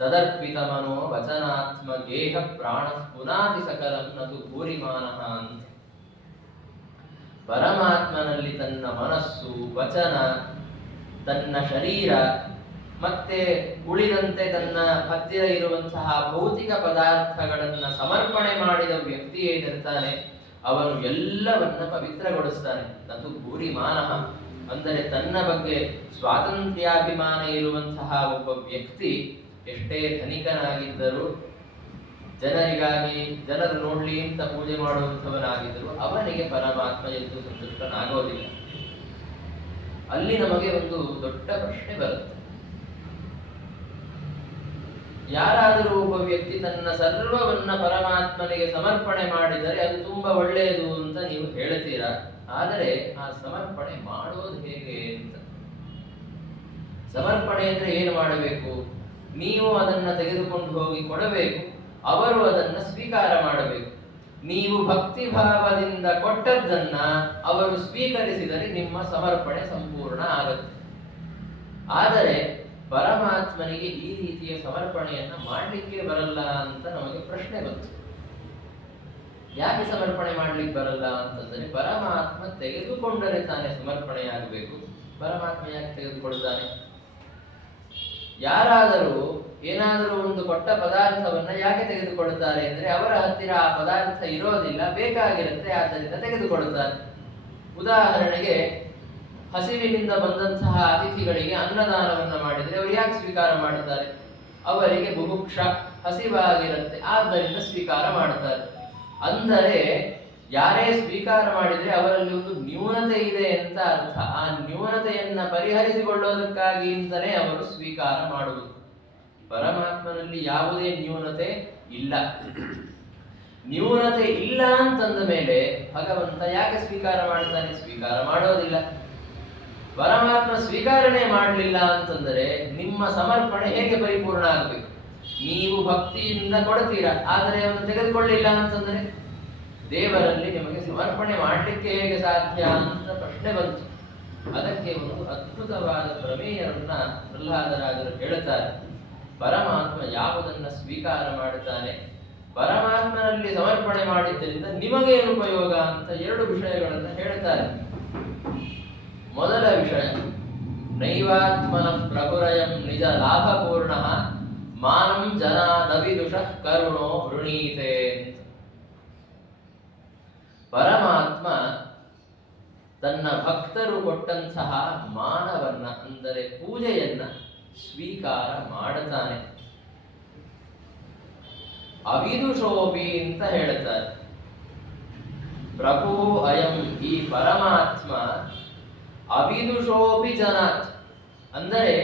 ತದರ್ಪಿತ ಮನೋ ವಚನಾತ್ಮ ಗೇಹ ಪ್ರಾಣ ಪುನಾತಿ ಸಕಲಂ ನದು ಭೂರಿಮಾನಃ ಅಂತ. ಪರಮಾತ್ಮನಲ್ಲಿ ತನ್ನ ಮನಸ್ಸು, ವಚನ, ತನ್ನ ಶರೀರ ಮತ್ತೆ ಉಳಿದಂತೆ ತನ್ನ ಹತ್ತಿರ ಇರುವಂತಹ ಭೌತಿಕ ಪದಾರ್ಥಗಳನ್ನ ಸಮರ್ಪಣೆ ಮಾಡಿದ ವ್ಯಕ್ತಿ ಏನಿರ್ತಾನೆ ಅವನು ಎಲ್ಲವನ್ನ ಪವಿತ್ರಗೊಳಿಸ್ತಾನೆ. ಅದು ಭೂರಿಮಾನಃ, ಅಂದರೆ ತನ್ನ ಬಗ್ಗೆ ಸ್ವಾತಂತ್ರ್ಯಾಭಿಮಾನ ಇರುವಂತಹ ಒಬ್ಬ ವ್ಯಕ್ತಿ ಎಷ್ಟೇ ಧನಿಕನಾಗಿದ್ದರೂ, ಜನರಿಗಾಗಿ ಜನರು ನೋಡ್ಲಿ ಅಂತ ಪೂಜೆ ಮಾಡುವಂಥವನಾಗಿದ್ದರು, ಅವನಿಗೆ ಪರಮಾತ್ಮ ಎಂದು ಸಂತುಷ್ಟನಾಗೋದಿಲ್ಲ. ಅಲ್ಲಿ ನಮಗೆ ಒಂದು ದೊಡ್ಡ ಪ್ರಶ್ನೆ ಬರುತ್ತೆ. ಯಾರಾದರೂ ಒಬ್ಬ ವ್ಯಕ್ತಿ ತನ್ನ ಸರ್ವವನ್ನ ಪರಮಾತ್ಮನಿಗೆ ಸಮರ್ಪಣೆ ಮಾಡಿದರೆ ಅದು ತುಂಬಾ ಒಳ್ಳೆಯದು ಅಂತ ನೀವು ಹೇಳ್ತೀರಾ. ಆದರೆ ಆ ಸಮರ್ಪಣೆ ಮಾಡೋದು ಹೇಗೆ ಅಂತ. ಸಮರ್ಪಣೆ ಅಂದ್ರೆ ಏನು ಮಾಡಬೇಕು? ನೀವು ಅದನ್ನ ತೆಗೆದುಕೊಂಡು ಹೋಗಿ ಕೊಡಬೇಕು, ಅವರು ಅದನ್ನ ಸ್ವೀಕಾರ ಮಾಡಬೇಕು. ನೀವು ಭಕ್ತಿ ಭಾವದಿಂದ ಕೊಟ್ಟದ್ದನ್ನ ಅವರು ಸ್ವೀಕರಿಸಿದರೆ ನಿಮ್ಮ ಸಮರ್ಪಣೆ ಸಂಪೂರ್ಣ ಆಗುತ್ತೆ. ಆದರೆ ಪರಮಾತ್ಮನಿಗೆ ಈ ರೀತಿಯ ಸಮರ್ಪಣೆಯನ್ನ ಮಾಡಲಿಕ್ಕೆ ಬರಲ್ಲ ಅಂತ ನಮಗೆ ಪ್ರಶ್ನೆ ಬಂತು. ಯಾಕೆ ಸಮರ್ಪಣೆ ಮಾಡ್ಲಿಕ್ಕೆ ಬರಲ್ಲ ಅಂತಂದ್ರೆ, ಪರಮಾತ್ಮ ತೆಗೆದುಕೊಂಡರೆ ತಾನೇ ಸಮರ್ಪಣೆಯಾಗಬೇಕು. ಪರಮಾತ್ಮ ಯಾಕೆ ತೆಗೆದುಕೊಳ್ತಾನೆ? ಯಾರಾದರೂ ಏನಾದರೂ ಒಂದು ಕೊಟ್ಟ ಪದಾರ್ಥವನ್ನ ಯಾಕೆ ತೆಗೆದುಕೊಳ್ತಾರೆ ಅಂದ್ರೆ, ಅವರ ಹತ್ತಿರ ಆ ಪದಾರ್ಥ ಇರೋದಿಲ್ಲ, ಬೇಕಾಗಿರುತ್ತೆ, ಆದ್ದರಿಂದ ತೆಗೆದುಕೊಳ್ತಾರೆ. ಉದಾಹರಣೆಗೆ, ಹಸಿವಿನಿಂದ ಬಂದಂತಹ ಅತಿಥಿಗಳಿಗೆ ಅನ್ನದಾನವನ್ನ ಮಾಡಿದರೆ ಅವರು ಯಾಕೆ ಸ್ವೀಕಾರ ಮಾಡುತ್ತಾರೆ? ಅವರಿಗೆ ಬುಭುಕ್ಷ, ಹಸಿವಾಗಿರುತ್ತೆ, ಆದ್ದರಿಂದ ಸ್ವೀಕಾರ ಮಾಡುತ್ತಾರೆ. ಅಂದರೆ ಯಾರೇ ಸ್ವೀಕಾರ ಮಾಡಿದರೆ ಅವರಲ್ಲಿ ಒಂದು ನ್ಯೂನತೆ ಇದೆ ಅಂತ ಅರ್ಥ. ಆ ನ್ಯೂನತೆಯನ್ನ ಪರಿಹರಿಸಿಕೊಳ್ಳೋದಕ್ಕಾಗಿ ಅಂತಲೇ ಅವರು ಸ್ವೀಕಾರ ಮಾಡುವುದು. ಪರಮಾತ್ಮನಲ್ಲಿ ಯಾವುದೇ ನ್ಯೂನತೆ ಇಲ್ಲ. ನ್ಯೂನತೆ ಇಲ್ಲ ಅಂತಂದ ಮೇಲೆ ಭಗವಂತ ಯಾಕೆ ಸ್ವೀಕಾರ ಮಾಡ್ತಾನೆ? ಸ್ವೀಕಾರ ಮಾಡೋದಿಲ್ಲ. ಪರಮಾತ್ಮ ಸ್ವೀಕಾರನೆ ಮಾಡಲಿಲ್ಲ ಅಂತಂದರೆ ನಿಮ್ಮ ಸಮರ್ಪಣೆ ಹೇಗೆ ಪರಿಪೂರ್ಣ ಆಗಬೇಕು? ನೀವು ಭಕ್ತಿಯಿಂದ ಕೊಡ್ತೀರಾ, ಆದರೆ ಅವನು ತೆಗೆದುಕೊಳ್ಳಿಲ್ಲ ಅಂತಂದರೆ ದೇವರಲ್ಲಿ ನಿಮಗೆ ಸಮರ್ಪಣೆ ಮಾಡಲಿಕ್ಕೆ ಹೇಗೆ ಸಾಧ್ಯ ಅಂತ ಪ್ರಶ್ನೆ ಬಂತು. ಅದಕ್ಕೆ ಒಂದು ಅದ್ಭುತವಾದ ಪ್ರಮೇಯವನ್ನ ಪ್ರಹ್ಲಾದರಾಜರು ಹೇಳುತ್ತಾರೆ. ಪರಮಾತ್ಮ ಯಾವುದನ್ನ ಸ್ವೀಕಾರ ಮಾಡುತ್ತಾನೆ, ಪರಮಾತ್ಮನಲ್ಲಿ ಸಮರ್ಪಣೆ ಮಾಡಿದ್ದರಿಂದ ನಿಮಗೇನು ಉಪಯೋಗ ಅಂತ ಎರಡು ವಿಷಯಗಳನ್ನು ಹೇಳುತ್ತಾರೆ. ಮೊದಲ ವಿಷಯ, ನೈವಾತ್ಮನ ಪ್ರಭುರಯಂ ನಿಜ ಲಾಭಪೂರ್ಣ ಮಾನಂ ಜನಾದವಿದುಷ ಕರುಣೋ ವೃಣೀತೆ ಅಂತ. ಪರಮಾತ್ಮ ತನ್ನ ಭಕ್ತರು ಕೊಟ್ಟಂತಹ ಮಾನವನ್ನ ಅಂದರೆ ಪೂಜೆಯನ್ನ ಸ್ವೀಕಾರ ಮಾಡುತ್ತಾನೆ. ಅವಿದುಷೋಪಿ ಅಂತ ಹೇಳುತ್ತಾರೆ. ಪ್ರಭು ಅಯಂ, ಈ ಪರಮಾತ್ಮ ಅವಿದುಷೋಪಿ ಜನಾತ್ ಅಂದರೆ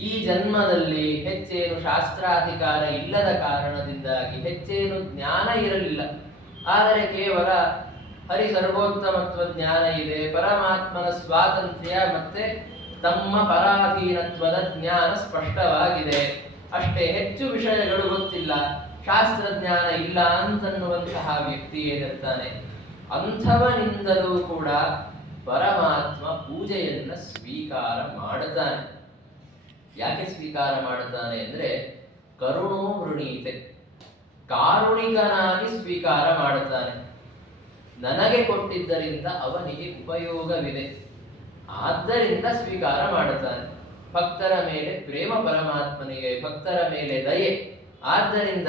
ಈ ಜನ್ಮದಲ್ಲಿ ಹೆಚ್ಚೇನು ಶಾಸ್ತ್ರಾಧಿಕಾರ ಇಲ್ಲದ ಕಾರಣದಿಂದಾಗಿ ಹೆಚ್ಚೇನು ಜ್ಞಾನ ಇರಲಿಲ್ಲ. ಆದರೆ ಕೇವಲ ಹರಿ ಸರ್ವೋತ್ತಮತ್ವ ಜ್ಞಾನ ಇದೆ, ಪರಮಾತ್ಮನ ಸ್ವಾತಂತ್ರ್ಯ ಮತ್ತೆ ತಮ್ಮ ಪರಾಧೀನತ್ವದ ಜ್ಞಾನ ಸ್ಪಷ್ಟವಾಗಿದೆ. ಅಷ್ಟೇ, ಹೆಚ್ಚು ವಿಷಯಗಳು ಗೊತ್ತಿಲ್ಲ, ಶಾಸ್ತ್ರಜ್ಞಾನ ಇಲ್ಲ ಅಂತನ್ನುವಂತಹ ವ್ಯಕ್ತಿ ಏನಿರ್ತಾನೆ, ಅಂಥವನಿಂದಲೂ ಕೂಡ ಪರಮಾತ್ಮ ಪೂಜೆಯನ್ನು ಸ್ವೀಕಾರ ಮಾಡುತ್ತಾನೆ. ಯಾಕೆ ಸ್ವೀಕಾರ ಮಾಡುತ್ತಾನೆ ಅಂದರೆ ಕರುಣೋ ವೃಣೀತೆ, ಕಾರುಣಿಕನಾಗಿ ಸ್ವೀಕಾರ ಮಾಡುತ್ತಾನೆ. ನನಗೆ ಕೊಟ್ಟಿದ್ದರಿಂದ ಅವನಿಗೆ ಉಪಯೋಗವಿದೆ, ಆದ್ದರಿಂದ ಸ್ವೀಕಾರ ಮಾಡುತ್ತಾನೆ. ಭಕ್ತರ ಮೇಲೆ ಪ್ರೇಮ ಪರಮಾತ್ಮನಿಗೆ, ಭಕ್ತರ ಮೇಲೆ ದಯೆ, ಆದ್ದರಿಂದ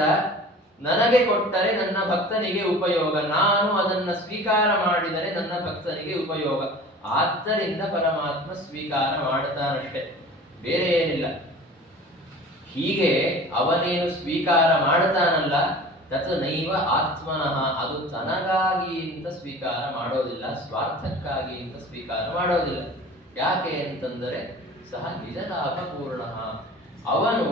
ನನಗೆ ಕೊಟ್ಟರೆ ನನ್ನ ಭಕ್ತನಿಗೆ ಉಪಯೋಗ, ನಾನು ಅದನ್ನು ಸ್ವೀಕಾರ ಮಾಡಿದರೆ ನನ್ನ ಭಕ್ತನಿಗೆ ಉಪಯೋಗ, ಆದ್ದರಿಂದ ಪರಮಾತ್ಮ ಸ್ವೀಕಾರ ಮಾಡುತ್ತಾನಷ್ಟೇ, ಬೇರೆ ಏನಿಲ್ಲ. ಹೀಗೆ ಅವನೇನು ಸ್ವೀಕಾರ ಮಾಡುತ್ತಾನಲ್ಲ, ತತ್ ನೈವ ಆತ್ಮನಃ, ಅದು ತನಗಾಗಿ ಅಂತ ಸ್ವೀಕಾರ ಮಾಡೋದಿಲ್ಲ, ಸ್ವಾರ್ಥಕ್ಕಾಗಿ ಅಂತ ಸ್ವೀಕಾರ ಮಾಡೋದಿಲ್ಲ. ಯಾಕೆ ಅಂತಂದರೆ ಸಹ ನಿಜ ಲಾಭಪೂರ್ಣ, ಅವನು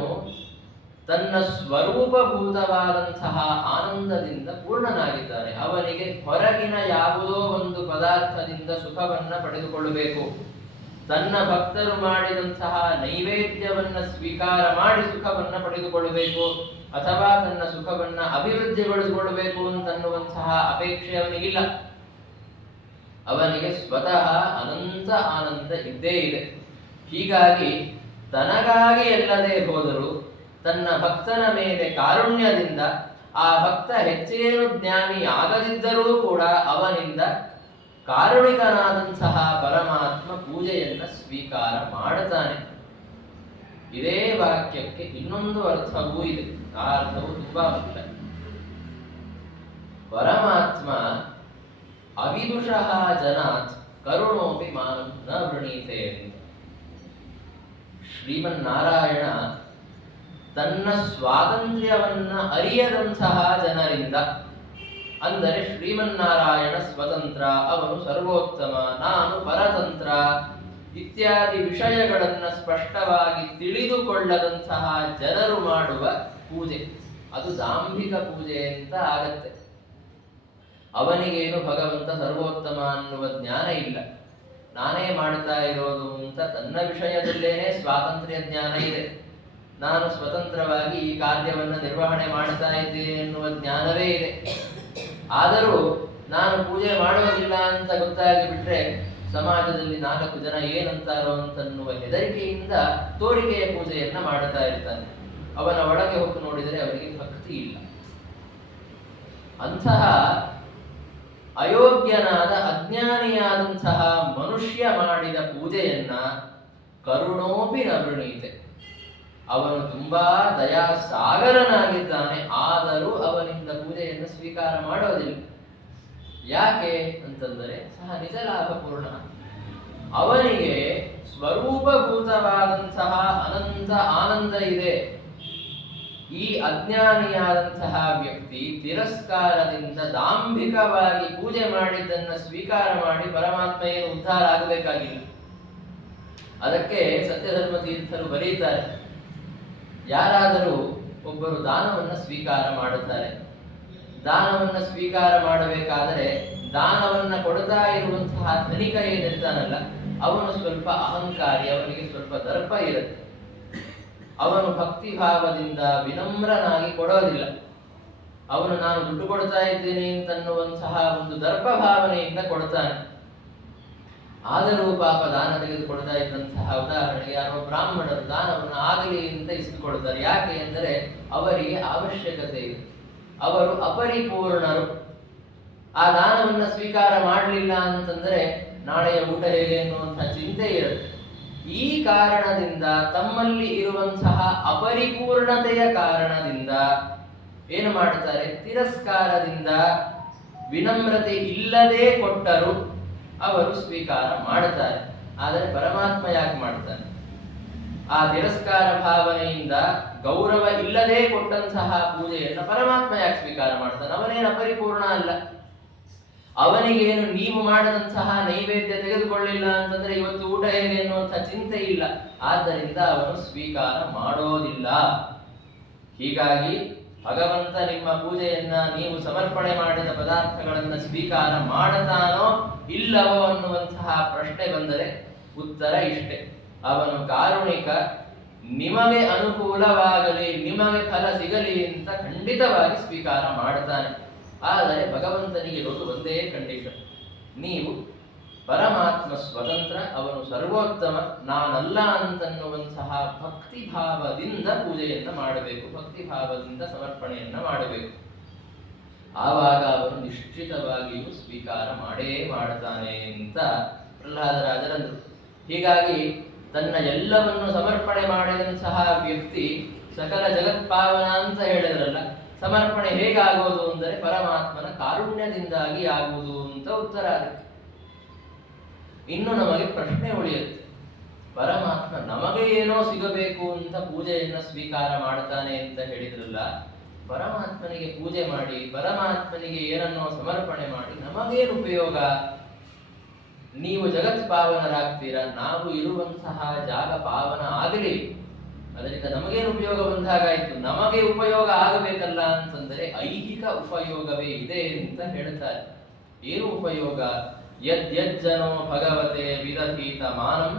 ತನ್ನ ಸ್ವರೂಪಭೂತವಾದಂತಹ ಆನಂದದಿಂದ ಪೂರ್ಣನಾಗಿದ್ದಾನೆ. ಅವನಿಗೆ ಹೊರಗಿನ ಯಾವುದೋ ಒಂದು ಪದಾರ್ಥದಿಂದ ಸುಖವನ್ನ ಪಡೆದುಕೊಳ್ಳಬೇಕು, ತನ್ನ ಭಕ್ತರು ಮಾಡಿದಂತಹ ನೈವೇದ್ಯವನ್ನ ಸ್ವೀಕಾರ ಮಾಡಿ ಸುಖವನ್ನ ಪಡೆದುಕೊಳ್ಳಬೇಕು, ಅಥವಾ ತನ್ನ ಸುಖವನ್ನ ಅಭಿವೃದ್ಧಿಗೊಳಿಸಿಕೊಳ್ಳಬೇಕು ಅಂತನ್ನುವಂತಹ ಅಪೇಕ್ಷೆ ಅವನಿಗಿಲ್ಲ. ಅವನಿಗೆ ಸ್ವತಃ ಅನಂತ ಆನಂದ ಇದ್ದೇ ಇದೆ. ಹೀಗಾಗಿ ತನಗಾಗಿ ಎಲ್ಲದೇ ಹೋದರೂ ತನ್ನ ಭಕ್ತನ ಮೇಲೆ ಕಾರುಣ್ಯದಿಂದ ಆ ಭಕ್ತ ಹೆಚ್ಚೇನು ಜ್ಞಾನಿ ಆಗದಿದ್ದರೂ ಕೂಡ ಅವನಿಂದ ಕಾರುಣಿಕನಾದಂತಹ ಪರಮಾತ್ಮ ಪೂಜೆಯನ್ನು ಸ್ವೀಕಾರ ಮಾಡುತ್ತಾನೆ. ಇದೇ ವಾಕ್ಯಕ್ಕೆ ಇನ್ನೊಂದು ಅರ್ಥವೂ ಇದೆ. ಆ ಅರ್ಥವು ತುಂಬಾ ಮುಖ್ಯ. ಪರಮಾತ್ಮ ಅವಿದುಷಃ ಜನಾತ್ ಕರುಣೋಪಿ ಮಾನಂ ನ ವೃಣೀತೆ ಅಂತ. ಶ್ರೀಮನ್ನಾರಾಯಣ ತನ್ನ ಸ್ವಾತಂತ್ರ್ಯವನ್ನ ಅರಿಯದಂತಹ ಜನರಿಂದ, ಅಂದರೆ ಶ್ರೀಮನ್ನಾರಾಯಣ ಸ್ವತಂತ್ರ, ಅವನು ಸರ್ವೋತ್ತಮ, ನಾನು ಪರತಂತ್ರ ಇತ್ಯಾದಿ ವಿಷಯಗಳನ್ನು ಸ್ಪಷ್ಟವಾಗಿ ತಿಳಿದುಕೊಳ್ಳದಂತಹ ಜನರು ಮಾಡುವ ಪೂಜೆ, ಅದು ದಾಂಭಿಕ ಪೂಜೆ ಅಂತ ಆಗತ್ತೆ. ಅವನಿಗೇನು ಭಗವಂತ ಸರ್ವೋತ್ತಮ ಅನ್ನುವ ಜ್ಞಾನ ಇಲ್ಲ, ನಾನೇ ಮಾಡ್ತಾ ಇರೋದು ಅಂತ ತನ್ನ ವಿಷಯದಲ್ಲೇನೆ ಸ್ವಾತಂತ್ರ್ಯ ಜ್ಞಾನ ಇದೆ. ನಾನು ಸ್ವತಂತ್ರವಾಗಿ ಈ ಕಾರ್ಯವನ್ನು ನಿರ್ವಹಣೆ ಮಾಡ್ತಾ ಇದ್ದೇನೆ ಎನ್ನುವ ಜ್ಞಾನವೇ ಇದೆ. ಆದರೂ ನಾನು ಪೂಜೆ ಮಾಡುವುದಿಲ್ಲ ಅಂತ ಗೊತ್ತಾಗಿ ಬಿಟ್ರೆ ಸಮಾಜದಲ್ಲಿ 4 ಜನ ಏನಂತಾರೋ ಅಂತನ್ನುವ ಹೆದರಿಕೆಯಿಂದ ತೋರಿಕೆಯ ಪೂಜೆಯನ್ನ ಮಾಡುತ್ತಾ ಇರ್ತಾನೆ. ಅವನ ಒಳಗೆ ಹೊತ್ತು ನೋಡಿದರೆ ಅವನಿಗೆ ಭಕ್ತಿ ಇಲ್ಲ. ಅಂತಹ ಅಯೋಗ್ಯನಾದ ಅಜ್ಞಾನಿಯಾದಂತಹ ಮನುಷ್ಯ ಮಾಡಿದ ಪೂಜೆಯನ್ನ ಕರುಣೋಪಿ ನ ವೃಣೀತೆ, ಅವನು ತುಂಬಾ ದಯಾಸಾಗರನಾಗಿದ್ದಾನೆ, ಆದರೂ ಅವನಿಂದ ಪೂಜೆಯನ್ನು ಸ್ವೀಕಾರ ಮಾಡೋದಿಲ್ಲ. ಯಾಕೆ ಅಂತಂದರೆ ಸಹ ನಿಜ ಲಾಭಪೂರ್ಣ, ಅವನಿಗೆ ಸ್ವರೂಪಭೂತವಾದಂತಹ ಅನಂತ ಆನಂದ ಇದೆ. ಈ ಅಜ್ಞಾನಿಯಾದಂತಹ ವ್ಯಕ್ತಿ ತಿರಸ್ಕಾರದಿಂದ ದಾಂಭಿಕವಾಗಿ ಪೂಜೆ ಮಾಡಿದ್ದನ್ನು ಸ್ವೀಕಾರ ಮಾಡಿ ಪರಮಾತ್ಮ ಏನು ಉದ್ಧಾರ ಆಗಬೇಕಾಗಿಲ್ಲ. ಅದಕ್ಕೆ ಸತ್ಯಧರ್ಮ ತೀರ್ಥರು ಬರೀತಾರೆ, ಯಾರಾದರೂ ಒಬ್ಬರು ದಾನವನ್ನು ಸ್ವೀಕಾರ ಮಾಡುತ್ತಾರೆ, ದಾನವನ್ನು ಸ್ವೀಕಾರ ಮಾಡಬೇಕಾದರೆ ದಾನವನ್ನು ಕೊಡ್ತಾ ಇರುವಂತಹ ಧನಿಕ ಏನಿರ್ತಾನಲ್ಲ ಅವನು ಸ್ವಲ್ಪ ಅಹಂಕಾರಿ, ಅವನಿಗೆ ಸ್ವಲ್ಪ ದರ್ಪ ಇರುತ್ತೆ. ಅವನು ಭಕ್ತಿಭಾವದಿಂದ ವಿನಮ್ರನಾಗಿ ಕೊಡೋದಿಲ್ಲ. ಅವನು ನಾನು ದುಡ್ಡು ಕೊಡ್ತಾ ಇದ್ದೇನೆ ಅಂತನ್ನುವಂತಹ ಒಂದು ದರ್ಪ ಭಾವನೆಯಿಂದ ಕೊಡ್ತಾನೆ. ಆದರೂ ಪಾಪ ದಾನ ತೆಗೆದುಕೊಳ್ತಾ ಇದ್ದಂತಹ ಉದಾಹರಣೆಗೆ ಯಾರೋ ಬ್ರಾಹ್ಮಣರು ದಾನವನ್ನು ಆಗಲಿ ಅಂತ ಇಸಿದುಕೊಳ್ತಾರೆ. ಯಾಕೆ ಎಂದರೆ ಅವರಿಗೆ ಅವಶ್ಯಕತೆ ಇದೆ, ಅವರು ಅಪರಿಪೂರ್ಣರು. ಆ ದಾನವನ್ನು ಸ್ವೀಕಾರ ಮಾಡಲಿಲ್ಲ ಅಂತಂದ್ರೆ ನಾಳೆಯ ಊಟ ಹೇಗೆ ಎನ್ನುವಂತಹ ಚಿಂತೆ ಇರುತ್ತೆ. ಈ ಕಾರಣದಿಂದ ತಮ್ಮಲ್ಲಿ ಇರುವಂತಹ ಅಪರಿಪೂರ್ಣತೆಯ ಕಾರಣದಿಂದ ಏನು ಮಾಡುತ್ತಾರೆ, ತಿರಸ್ಕಾರದಿಂದ ವಿನಮ್ರತೆ ಇಲ್ಲದೆ ಕೊಟ್ಟರು ಅವರು ಸ್ವೀಕಾರ ಮಾಡುತ್ತಾರೆ. ಆದರೆ ಪರಮಾತ್ಮ ಯಾಕೆ ಮಾಡ್ತಾನೆ? ಆ ತಿರಸ್ಕಾರ ಭಾವನೆಯಿಂದ ಗೌರವ ಇಲ್ಲದೆ ಕೊಟ್ಟಂತಹ ಪೂಜೆಯನ್ನು ಪರಮಾತ್ಮ ಯಾಕೆ ಸ್ವೀಕಾರ ಮಾಡ್ತಾನೆ? ಅವನೇನು ಅಪರಿಪೂರ್ಣ ಅಲ್ಲ. ಅವನಿಗೇನು ನೀವು ಮಾಡದಂತಹ ನೈವೇದ್ಯ ತೆಗೆದುಕೊಳ್ಳಿಲ್ಲ ಅಂತಂದ್ರೆ ಇವತ್ತು ಊಟ ಹೇಗೆ ಎನ್ನುವಂತಹ ಚಿಂತೆ ಇಲ್ಲ. ಆದ್ದರಿಂದ ಅವನು ಸ್ವೀಕಾರ ಮಾಡೋದಿಲ್ಲ. ಹೀಗಾಗಿ ಭಗವಂತ ನಿಮ್ಮ ಪೂಜೆಯನ್ನ ನೀವು ಸಮರ್ಪಣೆ ಮಾಡಿದ ಪದಾರ್ಥಗಳನ್ನು ಸ್ವೀಕಾರ ಮಾಡತಾನೋ ಇಲ್ಲವೋ ಅನ್ನುವಂತಹ ಪ್ರಶ್ನೆ ಬಂದರೆ ಉತ್ತರ ಇಷ್ಟೆ: ಅವನು ಕಾರುಣಿಕ, ನಿಮಗೆ ಅನುಕೂಲವಾಗಲಿ, ನಿಮಗೆ ಫಲ ಸಿಗಲಿ ಅಂತ ಖಂಡಿತವಾಗಿ ಸ್ವೀಕಾರ ಮಾಡ್ತಾನೆ. ಆದರೆ ಭಗವಂತನಿಗೆ ಇರೋದು ಒಂದೇ ಕಂಡೀಷನ್: ನೀವು ಪರಮಾತ್ಮ ಸ್ವತಂತ್ರ, ಅವನು ಸರ್ವೋತ್ತಮ, ನಾನಲ್ಲ ಅಂತನ್ನುವಂತಹ ಭಕ್ತಿಭಾವದಿಂದ ಪೂಜೆಯನ್ನ ಮಾಡಬೇಕು, ಭಕ್ತಿಭಾವದಿಂದ ಸಮರ್ಪಣೆಯನ್ನ ಮಾಡಬೇಕು. ಆವಾಗ ಅವನು ನಿಶ್ಚಿತವಾಗಿಯೂ ಸ್ವೀಕಾರ ಮಾಡೇ ಮಾಡ್ತಾನೆ ಅಂತ ಪ್ರಹ್ಲಾದರಾಜರಂದರು. ಹೀಗಾಗಿ ತನ್ನ ಎಲ್ಲವನ್ನು ಸಮರ್ಪಣೆ ಮಾಡಿದಂತಹ ವ್ಯಕ್ತಿ ಸಕಲ ಜಗತ್ಪಾವನ ಅಂತ ಹೇಳಿದ್ರಲ್ಲ, ಸಮರ್ಪಣೆ ಹೇಗಾಗೋದು ಅಂದರೆ ಪರಮಾತ್ಮನ ಕಾರುಣ್ಯದಿಂದಾಗಿ ಆಗುವುದು ಅಂತ ಉತ್ತರ ಅದಕ್ಕೆ. ಇನ್ನು ನಮಗೆ ಪ್ರಶ್ನೆ ಉಳಿಯುತ್ತೆ, ಪರಮಾತ್ಮ ನಮಗೆ ಏನೋ ಸಿಗಬೇಕು ಅಂತ ಪೂಜೆಯನ್ನ ಸ್ವೀಕಾರ ಮಾಡ್ತಾನೆ ಅಂತ ಹೇಳಿದ್ರಲ್ಲ, ಪರಮಾತ್ಮನಿಗೆ ಪೂಜೆ ಮಾಡಿ ಪರಮಾತ್ಮನಿಗೆ ಏನನ್ನೋ ಸಮರ್ಪಣೆ ಮಾಡಿ ನಮಗೇನು ಉಪಯೋಗ? ನೀವು ಜಗತ್ ಪಾವನರಾಗ್ತೀರಾ, ನಾವು ಇರುವಂತಹ ಜಾಗ ಪಾವನ ಆಗಲಿ, ಅದರಿಂದ ನಮಗೇನು ಉಪಯೋಗ ಬಂದಾಗಾಯ್ತು. ನಮಗೆ ಉಪಯೋಗ ಆಗಬೇಕಲ್ಲ ಅಂತಂದರೆ ಐಹಿಕ ಉಪಯೋಗವೇ ಇದೆ ಅಂತ ಹೇಳ್ತಾರೆ. ಏನು ಉಪಯೋಗ? ಯಜ್ಜನೋ ಭಗವತೆ ವಿದಧೀತ ಮಾನಂ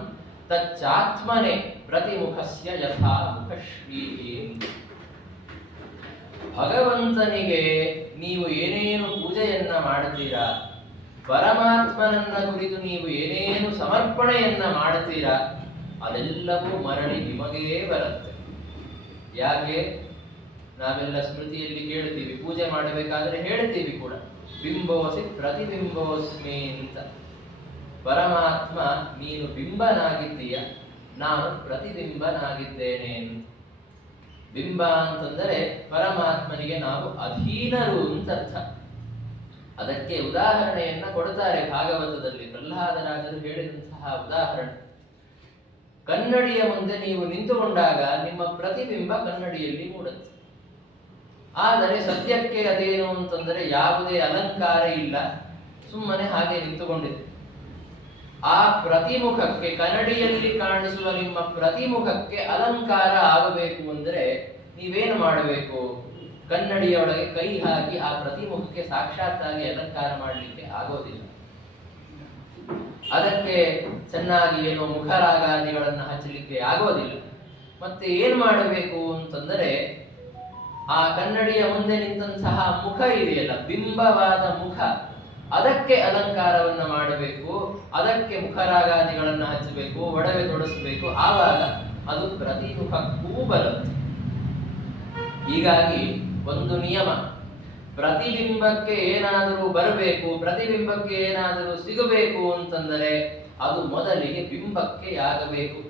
ತಚ್ಚಾತ್ಮನೆ ಪ್ರತಿಮುಖಸ್ಯ ಯಥಾ ಮುಖಶ್ರೀ. ಭಗವಂತನಿಗೆ ನೀವು ಏನೇನು ಪೂಜೆಯನ್ನ ಮಾಡುತ್ತೀರಾ, ಪರಮಾತ್ಮನನ್ನ ಕುರಿತು ನೀವು ಏನೇನು ಸಮರ್ಪಣೆಯನ್ನ ಮಾಡುತ್ತೀರಾ, ಅದೆಲ್ಲವೂ ಮರಳಿ ನಿಮಗೇ ಬರುತ್ತೆ. ಯಾಕೆ? ನಾವೆಲ್ಲ ಸ್ಮೃತಿಯಲ್ಲಿ ಕೇಳ್ತೀವಿ, ಪೂಜೆ ಮಾಡಬೇಕಾದ್ರೆ ಹೇಳ್ತೀವಿ ಕೂಡ, ಬಿಂಬೋಸಿ ಪ್ರತಿಬಿಂಬೋಸ್ಮಿ ಅಂತ. ಪರಮಾತ್ಮ ನೀನು ಬಿಂಬನಾಗಿದ್ದೀಯ, ನಾನು ಪ್ರತಿಬಿಂಬನಾಗಿದ್ದೇನೆ ಅಂತ. ಬಿಂಬ ಅಂತಂದರೆ ಪರಮಾತ್ಮನಿಗೆ ನಾವು ಅಧೀನರು ಅಂತ ಅರ್ಥ. ಅದಕ್ಕೆ ಉದಾಹರಣೆಯನ್ನ ಕೊಡ್ತಾರೆ ಭಾಗವತದಲ್ಲಿ. ಪ್ರಹ್ಲಾದರಾಜರು ಹೇಳಿದಂತಹ ಉದಾಹರಣೆ: ಕನ್ನಡಿಯ ಮುಂದೆ ನೀವು ನಿಂತುಕೊಂಡಾಗ ನಿಮ್ಮ ಪ್ರತಿಬಿಂಬ ಕನ್ನಡಿಯಲ್ಲಿ ಮೂಡುತ್ತೆ. ಆದರೆ ಸದ್ಯಕ್ಕೆ ಅದೇನು ಅಂತಂದರೆ ಯಾವುದೇ ಅಲಂಕಾರ ಇಲ್ಲ, ಸುಮ್ಮನೆ ಹಾಗೆ ನಿಂತುಕೊಂಡಿದೆ. ಆ ಪ್ರತಿಮುಖಕ್ಕೆ, ಕನ್ನಡಿಯಲ್ಲಿ ಕಾಣಿಸುವ ನಿಮ್ಮ ಪ್ರತಿಮುಖಕ್ಕೆ ಅಲಂಕಾರ ಆಗಬೇಕು ಅಂದರೆ ನೀವೇನು ಮಾಡಬೇಕು? ಕನ್ನಡಿಯೊಳಗೆ ಕೈ ಹಾಕಿ ಆ ಪ್ರತಿಮುಖಕ್ಕೆ ಸಾಕ್ಷಾತ್ತಾಗಿ ಅಲಂಕಾರ ಮಾಡಲಿಕ್ಕೆ ಆಗೋದಿಲ್ಲ. ಅದಕ್ಕೆ ಚೆನ್ನಾಗಿ ಏನೋ ಮುಖರಾಗಾದಿಗಳನ್ನು ಹಚ್ಚಲಿಕ್ಕೆ ಆಗೋದಿಲ್ಲ. ಮತ್ತೆ ಏನು ಮಾಡಬೇಕು ಅಂತಂದರೆ ಆ ಕನ್ನಡಿಯ ಮುಂದೆ ನಿಂತಹ ಮುಖ ಇದೆಯಲ್ಲ, ಬಿಂಬವಾದ ಮುಖ, ಅದಕ್ಕೆ ಅಲಂಕಾರವನ್ನ ಮಾಡಬೇಕು, ಅದಕ್ಕೆ ಮುಖರಾಗಾದಿಗಳನ್ನು ಹಚ್ಚಬೇಕು, ಒಡವೆ ತೊಡಸಬೇಕು. ಆವಾಗ ಅದು ಪ್ರತಿಮುಖಕ್ಕೂ ಬರುತ್ತೆ. ಹೀಗಾಗಿ ಒಂದು ನಿಯಮ: ಪ್ರತಿಬಿಂಬಕ್ಕೆ ಏನಾದರೂ ಬರಬೇಕು, ಪ್ರತಿಬಿಂಬಕ್ಕೆ ಏನಾದರೂ ಸಿಗಬೇಕು ಅಂತಂದರೆ ಅದು ಮೊದಲಿಗೆ ಬಿಂಬಕ್ಕೆ ಆಗಬೇಕು.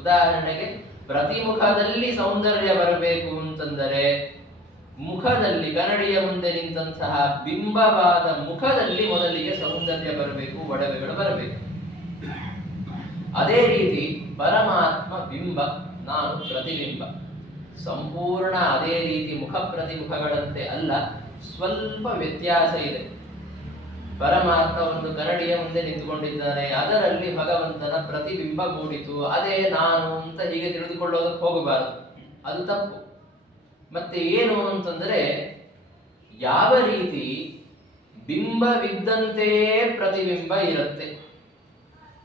ಉದಾಹರಣೆಗೆ ಪ್ರತಿಮುಖದಲ್ಲಿ ಸೌಂದರ್ಯ ಬರಬೇಕು ಅಂತಂದರೆ ಮುಖದಲ್ಲಿ, ಕನ್ನಡಿಯ ಮುಂದೆ ನಿಂತಹ ಬಿಂಬವಾದ ಮುಖದಲ್ಲಿ ಮೊದಲಿಗೆ ಸೌಂದರ್ಯ ಬರಬೇಕು, ಒಡವೆಗಳು ಬರಬೇಕು. ಅದೇ ರೀತಿ ಪರಮಾತ್ಮ ಬಿಂಬ, ನಾನು ಪ್ರತಿಬಿಂಬ. ಸಂಪೂರ್ಣ ಅದೇ ರೀತಿ ಮುಖ ಪ್ರತಿಮುಖಗಳಂತೆ ಅಲ್ಲ, ಸ್ವಲ್ಪ ವ್ಯತ್ಯಾಸ ಇದೆ. ಪರಮಾತ್ಮ ಒಂದು ಕನ್ನಡಿಯ ಮುಂದೆ ನಿಂತುಕೊಂಡಿದ್ದಾನೆ, ಅದರಲ್ಲಿ ಭಗವಂತನ ಪ್ರತಿಬಿಂಬ ಮೂಡಿತು, ಅದೇ ನಾನು ಅಂತ ಹೀಗೆ ತಿಳಿದುಕೊಳ್ಳೋದಕ್ಕೆ ಹೋಗಬಾರದು, ಅದು ತಪ್ಪು. ಮತ್ತೆ ಏನು ಅಂತಂದರೆ, ಯಾವ ರೀತಿ ಬಿಂಬವಿದ್ದಂತೆಯೇ ಪ್ರತಿಬಿಂಬ ಇರುತ್ತೆ,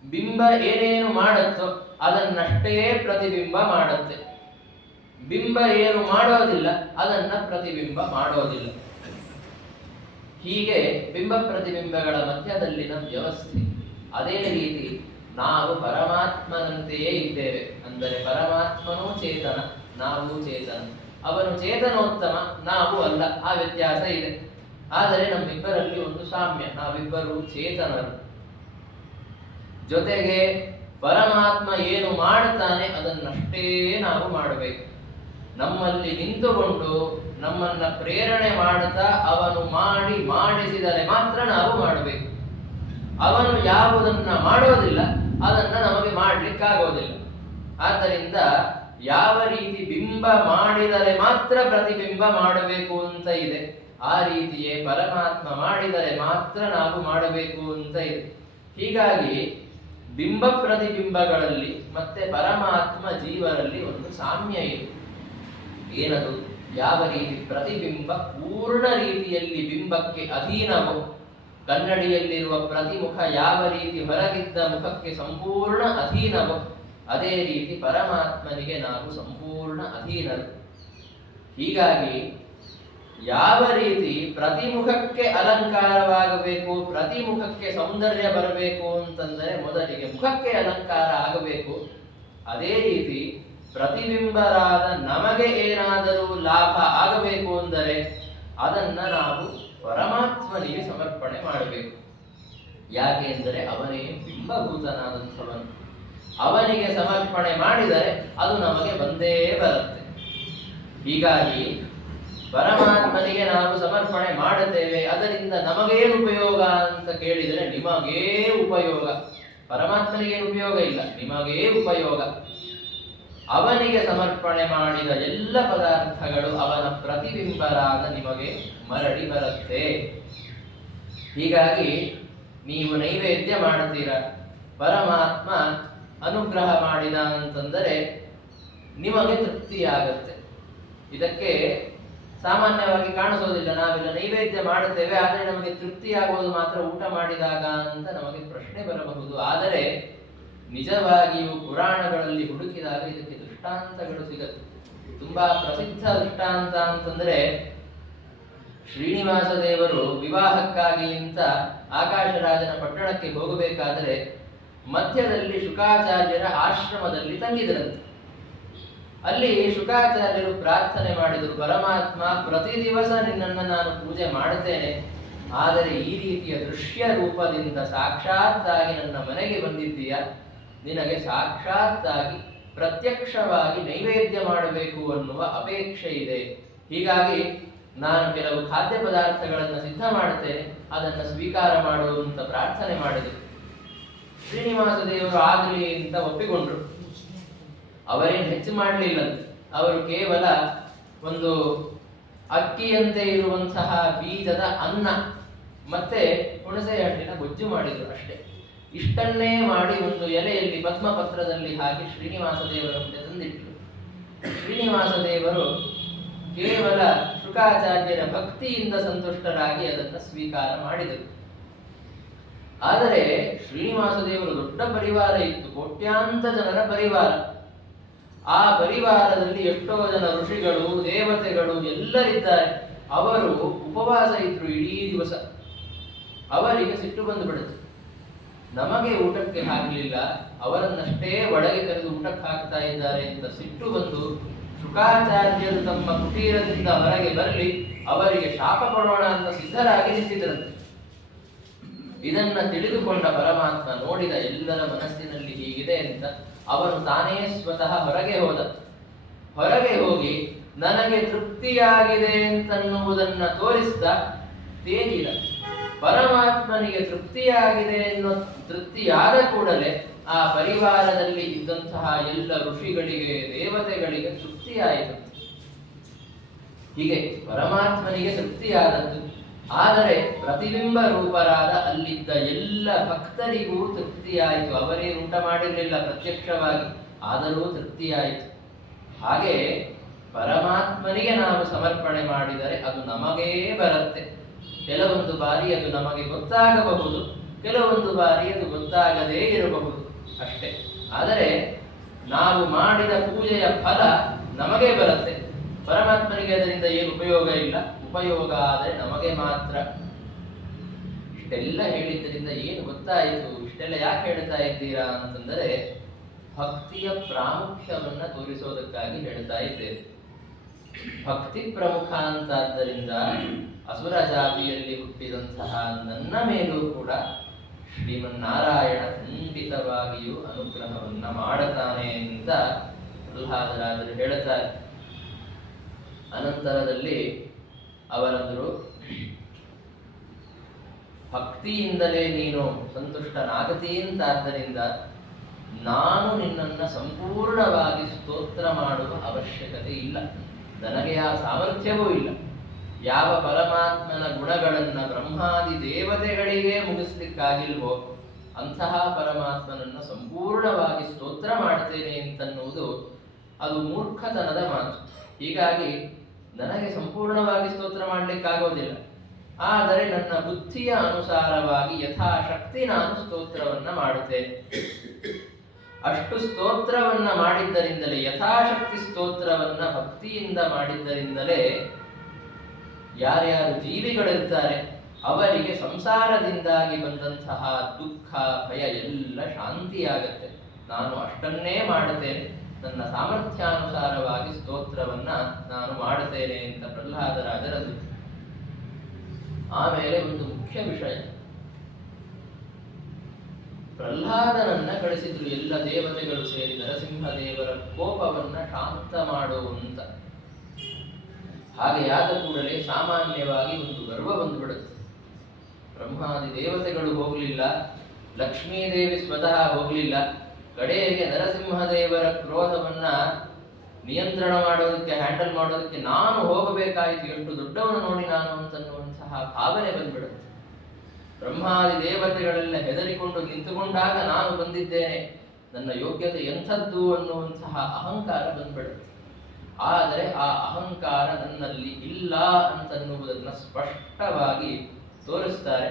ಬಿಂಬ ಏನೇನು ಮಾಡುತ್ತೋ ಅದನ್ನಷ್ಟೇ ಪ್ರತಿಬಿಂಬ ಮಾಡುತ್ತೆ. ಬಿಂಬ ಏನು ಮಾಡೋದಿಲ್ಲ ಅದನ್ನ ಪ್ರತಿಬಿಂಬ ಮಾಡೋದಿಲ್ಲ. ಹೀಗೆ ಬಿಂಬ ಪ್ರತಿಬಿಂಬಗಳ ಮಧ್ಯದಲ್ಲಿನ ವ್ಯವಸ್ಥೆ. ಅದೇ ರೀತಿ ನಾವು ಪರಮಾತ್ಮನಂತೆಯೇ ಇದ್ದೇವೆ. ಅಂದರೆ ಪರಮಾತ್ಮನೂ ಚೇತನ, ನಾವು ಚೇತನ. ಅವನು ಚೇತನೋತ್ತಮ, ನಾವು ಅಲ್ಲ. ಆ ವ್ಯತ್ಯಾಸ ಇದೆ. ಆದರೆ ನಮ್ಮಿಬ್ಬರಲ್ಲಿ ಒಂದು ಸಾಮ್ಯ, ನಾವಿಬ್ಬರು ಚೇತನರು. ಜೊತೆಗೆ ಪರಮಾತ್ಮ ಏನು ಮಾಡುತ್ತಾನೆ ಅದನ್ನಷ್ಟೇ ನಾವು ಮಾಡಬೇಕು. ನಮ್ಮಲ್ಲಿ ನಿಂತುಕೊಂಡು ನಮ್ಮನ್ನ ಪ್ರೇರಣೆ ಮಾಡುತ್ತಾ ಅವನು ಮಾಡಿಸಿದರೆ ಮಾತ್ರ ನಾವು ಮಾಡಬೇಕು. ಅವನು ಯಾವುದನ್ನ ಮಾಡೋದಿಲ್ಲ ಅದನ್ನ ನಮಗೆ ಮಾಡಲಿಕ್ಕಾಗೋದಿಲ್ಲ. ಆದ್ದರಿಂದ ಯಾವ ರೀತಿ ಬಿಂಬ ಮಾಡಿದರೆ ಮಾತ್ರ ಪ್ರತಿಬಿಂಬ ಮಾಡಬೇಕು ಅಂತ ಇದೆ, ಆ ರೀತಿಯೇ ಪರಮಾತ್ಮ ಮಾಡಿದರೆ ಮಾತ್ರ ನಾವು ಮಾಡಬೇಕು ಅಂತ ಇದೆ. ಹೀಗಾಗಿ ಬಿಂಬ ಪ್ರತಿಬಿಂಬಗಳಲ್ಲಿ ಮತ್ತೆ ಪರಮಾತ್ಮ ಜೀವರಲ್ಲಿ ಒಂದು ಸಾಮ್ಯ ಇದೆ. ಏನದು? ಯಾವ ರೀತಿ ಪ್ರತಿಬಿಂಬ ಪೂರ್ಣ ರೀತಿಯಲ್ಲಿ ಬಿಂಬಕ್ಕೆ ಅಧೀನವೋ, ಕನ್ನಡಿಯಲ್ಲಿರುವ ಪ್ರತಿಮುಖ ಯಾವ ರೀತಿ ಹೊರಗಿದ್ದ ಮುಖಕ್ಕೆ ಸಂಪೂರ್ಣ ಅಧೀನವೋ, ಅದೇ ರೀತಿ ಪರಮಾತ್ಮನಿಗೆ ನಾವು ಸಂಪೂರ್ಣ ಅಧೀನರು. ಹೀಗಾಗಿ ಯಾವ ರೀತಿ ಪ್ರತಿಮುಖಕ್ಕೆ ಅಲಂಕಾರವಾಗಬೇಕು, ಪ್ರತಿಮುಖಕ್ಕೆ ಸೌಂದರ್ಯ ಬರಬೇಕು ಅಂತಂದರೆ ಮೊದಲಿಗೆ ಮುಖಕ್ಕೆ ಅಲಂಕಾರ ಆಗಬೇಕು. ಅದೇ ರೀತಿ ಪ್ರತಿಬಿಂಬರಾದ ನಮಗೆ ಏನಾದರೂ ಲಾಭ ಆಗಬೇಕು ಅಂದರೆ ಅದನ್ನ ನಾವು ಪರಮಾತ್ಮನಿಗೆ ಸಮರ್ಪಣೆ ಮಾಡಬೇಕು. ಯಾಕೆ ಎಂದರೆ ಅವನೇ ಬಿಂಬಭೂತನಾದಂಥವನು. ಅವನಿಗೆ ಸಮರ್ಪಣೆ ಮಾಡಿದರೆ ಅದು ನಮಗೆ ಬಂದೇ ಬರುತ್ತೆ. ಹೀಗಾಗಿ ಪರಮಾತ್ಮನಿಗೆ ನಾವು ಸಮರ್ಪಣೆ ಮಾಡುತ್ತೇವೆ, ಅದರಿಂದ ನಮಗೇನು ಉಪಯೋಗ ಅಂತ ಕೇಳಿದರೆ ನಿಮಗೇ ಉಪಯೋಗ. ಪರಮಾತ್ಮನಿಗೇನು ಉಪಯೋಗ ಇಲ್ಲ, ನಿಮಗೇ ಉಪಯೋಗ. ಅವನಿಗೆ ಸಮರ್ಪಣೆ ಮಾಡಿದ ಎಲ್ಲ ಪದಾರ್ಥಗಳು ಅವನ ಪ್ರತಿಬಿಂಬರಾದ ನಿಮಗೆ ಮರಳಿ ಬರುತ್ತೆ. ಹೀಗಾಗಿ ನೀವು ನೈವೇದ್ಯ ಮಾಡುತ್ತೀರ, ಪರಮಾತ್ಮ ಅನುಗ್ರಹ ಮಾಡಿದ ಅಂತಂದರೆ ನಿಮಗೆ ತೃಪ್ತಿಯಾಗತ್ತೆ. ಇದಕ್ಕೆ ಸಾಮಾನ್ಯವಾಗಿ ಕಾಣಿಸೋದಿಲ್ಲ. ನಾವೆಲ್ಲ ನೈವೇದ್ಯ ಮಾಡುತ್ತೇವೆ, ಆದರೆ ನಮಗೆ ತೃಪ್ತಿಯಾಗುವುದು ಮಾತ್ರ ಊಟ ಮಾಡಿದಾಗ ಅಂತ ನಮಗೆ ಪ್ರಶ್ನೆ ಬರಬಹುದು. ಆದರೆ ನಿಜವಾಗಿಯೂ ಪುರಾಣಗಳಲ್ಲಿ ಹುಡುಕಿದಾಗ ಇದಕ್ಕೆ ದೃಷ್ಟಾಂತಗಳು ಸಿಗುತ್ತೆ. ತುಂಬಾ ಪ್ರಸಿದ್ಧ ದೃಷ್ಟಾಂತ ಅಂತಂದ್ರೆ, ಶ್ರೀನಿವಾಸ ದೇವರು ವಿವಾಹಕ್ಕಾಗಿ ಅಂತ ಆಕಾಶರಾಜನ ಪಟ್ಟಣಕ್ಕೆ ಹೋಗಬೇಕಾದರೆ ಮಧ್ಯದಲ್ಲಿ ಶುಕಾಚಾರ್ಯರ ಆಶ್ರಮದಲ್ಲಿ ತಂಗಿದರಂತೆ. ಅಲ್ಲಿ ಶುಕಾಚಾರ್ಯರು ಪ್ರಾರ್ಥನೆ ಮಾಡಿದರು, ಪರಮಾತ್ಮ ಪ್ರತಿ ದಿವಸ ನಿನ್ನನ್ನು ನಾನು ಪೂಜೆ ಮಾಡುತ್ತೇನೆ, ಆದರೆ ಈ ರೀತಿಯ ದೃಶ್ಯ ರೂಪದಿಂದ ಸಾಕ್ಷಾತ್ತಾಗಿ ನನ್ನ ಮನೆಗೆ ಬಂದಿದ್ದೀಯ, ನಿನಗೆ ಸಾಕ್ಷಾತ್ತಾಗಿ ಪ್ರತ್ಯಕ್ಷವಾಗಿ ನೈವೇದ್ಯ ಮಾಡಬೇಕು ಅನ್ನುವ ಅಪೇಕ್ಷೆ ಇದೆ. ಹೀಗಾಗಿ ನಾನು ಕೆಲವು ಖಾದ್ಯ ಪದಾರ್ಥಗಳನ್ನು ಸಿದ್ಧ ಮಾಡುತ್ತೇನೆ, ಅದನ್ನು ಸ್ವೀಕಾರ ಮಾಡುವಂತ ಪ್ರಾರ್ಥನೆ ಮಾಡಿದೆ. ಶ್ರೀನಿವಾಸ ದೇವರು ಆಗಲಿ ಅಂತ ಒಪ್ಪಿಕೊಂಡ್ರು. ಅವರೇನು ಹೆಚ್ಚು ಮಾಡಲಿಲ್ಲಂತೆ. ಅವರು ಕೇವಲ ಒಂದು ಅಕ್ಕಿಯಂತೆ ಇರುವಂತಹ ಬೀಜದ ಅನ್ನ ಮತ್ತೆ ಹುಣಸೆ ಹಣ್ಣಿನ ಗೊಜ್ಜು ಮಾಡಿದ್ರು ಅಷ್ಟೇ. ಇಷ್ಟನ್ನೇ ಮಾಡಿ ಒಂದು ಎಲೆಯಲ್ಲಿ ಪದ್ಮಪತ್ರದಲ್ಲಿ ಹಾಕಿ ಶ್ರೀನಿವಾಸ ದೇವರ ಮುಂದೆ ತಂದಿಟ್ಟರು. ಶ್ರೀನಿವಾಸ ದೇವರು ಕೇವಲ ಶುಕಾಚಾರ್ಯರ ಭಕ್ತಿಯಿಂದ ಸಂತುಷ್ಟರಾಗಿ ಅದನ್ನು ಸ್ವೀಕಾರ ಮಾಡಿದರು. ಆದರೆ ಶ್ರೀನಿವಾಸ ದೇವರು ದೊಡ್ಡ ಪರಿವಾರ ಇತ್ತು, ಕೋಟ್ಯಾಂತ ಜನರ ಪರಿವಾರ. ಆ ಪರಿವಾರದಲ್ಲಿ ಎಷ್ಟೋ ಜನ ಋಷಿಗಳು, ದೇವತೆಗಳು ಎಲ್ಲರಿದ್ದಾರೆ. ಅವರು ಉಪವಾಸ ಇದ್ರು ಇಡೀ ದಿವಸ. ಅವರಿಗೆ ಸಿಟ್ಟು ಬಂದು ಬಿಡುತ್ತೆ, ನಮಗೆ ಊಟಕ್ಕೆ ಹಾಕಲಿಲ್ಲ, ಅವರನ್ನಷ್ಟೇ ಒಳಗೆ ಕರೆದು ಊಟಕ್ಕೆ ಹಾಕ್ತಾ ಇದ್ದಾರೆ ಅಂತ ಸಿಟ್ಟು ಬಂದು ಶುಕಾಚಾರ್ಯರು ತಮ್ಮ ಕುಟೀರದಿಂದ ಹೊರಗೆ ಬರಲಿ, ಅವರಿಗೆ ಶಾಪ ಕೊಡೋಣ ಅಂತ ಸಿದ್ಧರಾಗಿ ನಿಂತಿದ್ದರಂತೆ. ಇದನ್ನ ತಿಳಿದುಕೊಂಡ ಪರಮಾತ್ಮ ನೋಡಿದ ಎಲ್ಲರ ಮನಸ್ಸಿನಲ್ಲಿ ಹೀಗಿದೆ ಅಂತ ಅವನು ತಾನೇ ಸ್ವತಃ ಹೊರಗೆ ಹೋದ. ಹೊರಗೆ ಹೋಗಿ ನನಗೆ ತೃಪ್ತಿಯಾಗಿದೆ ಅಂತನ್ನುವುದನ್ನ ತೋರಿಸ್ತಾ ತೇಜಿದ. ಪರಮಾತ್ಮನಿಗೆ ತೃಪ್ತಿಯಾಗಿದೆ ಎನ್ನುವ ತೃಪ್ತಿಯಾದ ಕೂಡಲೇ ಆ ಪರಿವಾರದಲ್ಲಿ ಇದ್ದಂತಹ ಎಲ್ಲ ಋಷಿಗಳಿಗೆ, ದೇವತೆಗಳಿಗೆ ತೃಪ್ತಿಯಾಯಿತು. ಹೀಗೆ ಪರಮಾತ್ಮನಿಗೆ ತೃಪ್ತಿಯಾದದ್ದು. ಆದರೆ ಪ್ರತಿಬಿಂಬ ರೂಪರಾದ ಅಲ್ಲಿದ್ದ ಎಲ್ಲ ಭಕ್ತರಿಗೂ ತೃಪ್ತಿಯಾಯಿತು. ಅವರೇ ಊಟ ಮಾಡಿರಲಿಲ್ಲ ಪ್ರತ್ಯಕ್ಷವಾಗಿ, ಆದರೂ ತೃಪ್ತಿಯಾಯಿತು. ಹಾಗೆ ಪರಮಾತ್ಮನಿಗೆ ನಾವು ಸಮರ್ಪಣೆ ಮಾಡಿದರೆ ಅದು ನಮಗೇ ಬರುತ್ತೆ. ಕೆಲವೊಂದು ಬಾರಿ ಅದು ನಮಗೆ ಗೊತ್ತಾಗಬಹುದು, ಕೆಲವೊಂದು ಬಾರಿ ಅದು ಗೊತ್ತಾಗದೇ ಇರಬಹುದು ಅಷ್ಟೇ. ಆದರೆ ನಾವು ಮಾಡಿದ ಪೂಜೆಯ ಫಲ ನಮಗೆ ಬರುತ್ತೆ, ಪರಮಾತ್ಮನಿಗೆ ಅದರಿಂದ ಏನು ಉಪಯೋಗ ಇಲ್ಲ. ಉಪಯೋಗ ಆದರೆ ನಮಗೆ ಮಾತ್ರ. ಇಷ್ಟೆಲ್ಲ ಹೇಳಿದ್ದರಿಂದ ಏನು ಗೊತ್ತಾಯಿತು? ಇಷ್ಟೆಲ್ಲ ಯಾಕೆ ಹೇಳ್ತಾ ಇದ್ದೀರಾ ಅಂತಂದರೆ, ಭಕ್ತಿಯ ಪ್ರಾಮುಖ್ಯವನ್ನ ತೋರಿಸೋದಕ್ಕಾಗಿ ಹೇಳ್ತಾ ಇದ್ದೇವೆ. ಭಕ್ತಿ ಪ್ರಮುಖ ಅಂತಾದ್ದರಿಂದ ಅಸುರ ಜಾತಿಯಲ್ಲಿ ಹುಟ್ಟಿದಂತಹ ನನ್ನ ಮೇಲೂ ಕೂಡ ಶ್ರೀಮನ್ನಾರಾಯಣ ಖಂಡಿತವಾಗಿಯೂ ಅನುಗ್ರಹವನ್ನ ಮಾಡುತ್ತಾನೆ ಅಂತ ಪ್ರಹ್ಲಾದರಾಜರು ಹೇಳುತ್ತಾರೆ. ಅನಂತರದಲ್ಲಿ ಅವರಂದರು, ಭಕ್ತಿಯಿಂದಲೇ ನೀನು ಸಂತುಷ್ಟನಾಗತಿ ಅಂತಾದ್ದರಿಂದ ನಾನು ನಿನ್ನನ್ನು ಸಂಪೂರ್ಣವಾಗಿ ಸ್ತೋತ್ರ ಮಾಡುವ ಅವಶ್ಯಕತೆ ಇಲ್ಲ, ನನಗೆ ಆ ಸಾಮರ್ಥ್ಯವೂ ಇಲ್ಲ. ಯಾವ ಪರಮಾತ್ಮನ ಗುಣಗಳನ್ನು ಬ್ರಹ್ಮಾದಿ ದೇವತೆಗಳಿಗೆ ಮುಗಿಸ್ಲಿಕ್ಕಾಗಿಲ್ವೋ ಅಂತಹ ಪರಮಾತ್ಮನನ್ನು ಸಂಪೂರ್ಣವಾಗಿ ಸ್ತೋತ್ರ ಮಾಡ್ತೇನೆ ಅಂತನ್ನುವುದು ಅದು ಮೂರ್ಖತನದ ಮಾತು. ಹೀಗಾಗಿ ನನಗೆ ಸಂಪೂರ್ಣವಾಗಿ ಸ್ತೋತ್ರ ಮಾಡಲಿಕ್ಕಾಗೋದಿಲ್ಲ, ಆದರೆ ನನ್ನ ಬುದ್ಧಿಯ ಅನುಸಾರವಾಗಿ ಯಥಾಶಕ್ತಿ ನಾನು ಸ್ತೋತ್ರವನ್ನ ಮಾಡುತ್ತೇನೆ. ಅಷ್ಟು ಸ್ತೋತ್ರವನ್ನ ಮಾಡಿದ್ದರಿಂದಲೇ, ಯಥಾಶಕ್ತಿ ಸ್ತೋತ್ರವನ್ನ ಭಕ್ತಿಯಿಂದ ಮಾಡಿದ್ದರಿಂದಲೇ ಯಾರ್ಯಾರು ಜೀವಿಗಳಿರ್ತಾರೆ ಅವರಿಗೆ ಸಂಸಾರದಿಂದಾಗಿ ಬಂದಂತಹ ದುಃಖ ಭಯ ಎಲ್ಲ ಶಾಂತಿಯಾಗತ್ತೆ. ನಾನು ಅಷ್ಟನ್ನೇ ಮಾಡುತ್ತೇನೆ, ನನ್ನ ಸಾಮರ್ಥ್ಯಾನುಸಾರವಾಗಿ ಸ್ತೋತ್ರವನ್ನ ನಾನು ಮಾಡುತ್ತೇನೆ ಅಂತ ಪ್ರಹ್ಲಾದರಾಜರದು. ಆಮೇಲೆ ಒಂದು ಮುಖ್ಯ ವಿಷಯ, ಪ್ರಹ್ಲಾದನನ್ನ ಕಳಿಸಿದ್ರು ಎಲ್ಲ ದೇವತೆಗಳು ಸೇರಿ ನರಸಿಂಹದೇವರ ಕೋಪವನ್ನ ಶಾಂತ ಮಾಡುವಂತ. ಹಾಗೆ ಆದ ಕೂಡಲೇ ಸಾಮಾನ್ಯವಾಗಿ ಒಂದು ಗರ್ವ ಬಂದುಬಿಡುತ್ತೆ. ಬ್ರಹ್ಮಾದಿ ದೇವತೆಗಳು ಹೋಗಲಿಲ್ಲ, ಲಕ್ಷ್ಮೀದೇವಿ ಸ್ವತಃ ಹೋಗಲಿಲ್ಲ, ಕಡೆಗೆ ನರಸಿಂಹದೇವರ ಕ್ರೋಧವನ್ನ ನಿಯಂತ್ರಣ ಮಾಡೋದಕ್ಕೆ, ಹ್ಯಾಂಡಲ್ ಮಾಡೋದಕ್ಕೆ ನಾನು ಹೋಗಬೇಕಾಯಿತು, ಎಷ್ಟು ದೊಡ್ಡವನು ನೋಡಿ ನಾನು ಅಂತನ್ನುವಂತಹ ಭಾವನೆ ಬಂದ್ಬಿಡುತ್ತೆ. ಬ್ರಹ್ಮಾದಿ ದೇವತೆಗಳೆಲ್ಲ ಹೆದರಿಕೊಂಡು ನಿಂತುಕೊಂಡಾಗ ನಾನು ಬಂದಿದ್ದೇನೆ, ನನ್ನ ಯೋಗ್ಯತೆ ಎಂಥದ್ದು ಅನ್ನುವಂತಹ ಅಹಂಕಾರ ಬಂದ್ಬಿಡುತ್ತೆ. ಆದರೆ ಆ ಅಹಂಕಾರ ನನ್ನಲ್ಲಿ ಇಲ್ಲ ಅಂತನ್ನುವುದನ್ನು ಸ್ಪಷ್ಟವಾಗಿ ತೋರಿಸ್ತಾರೆ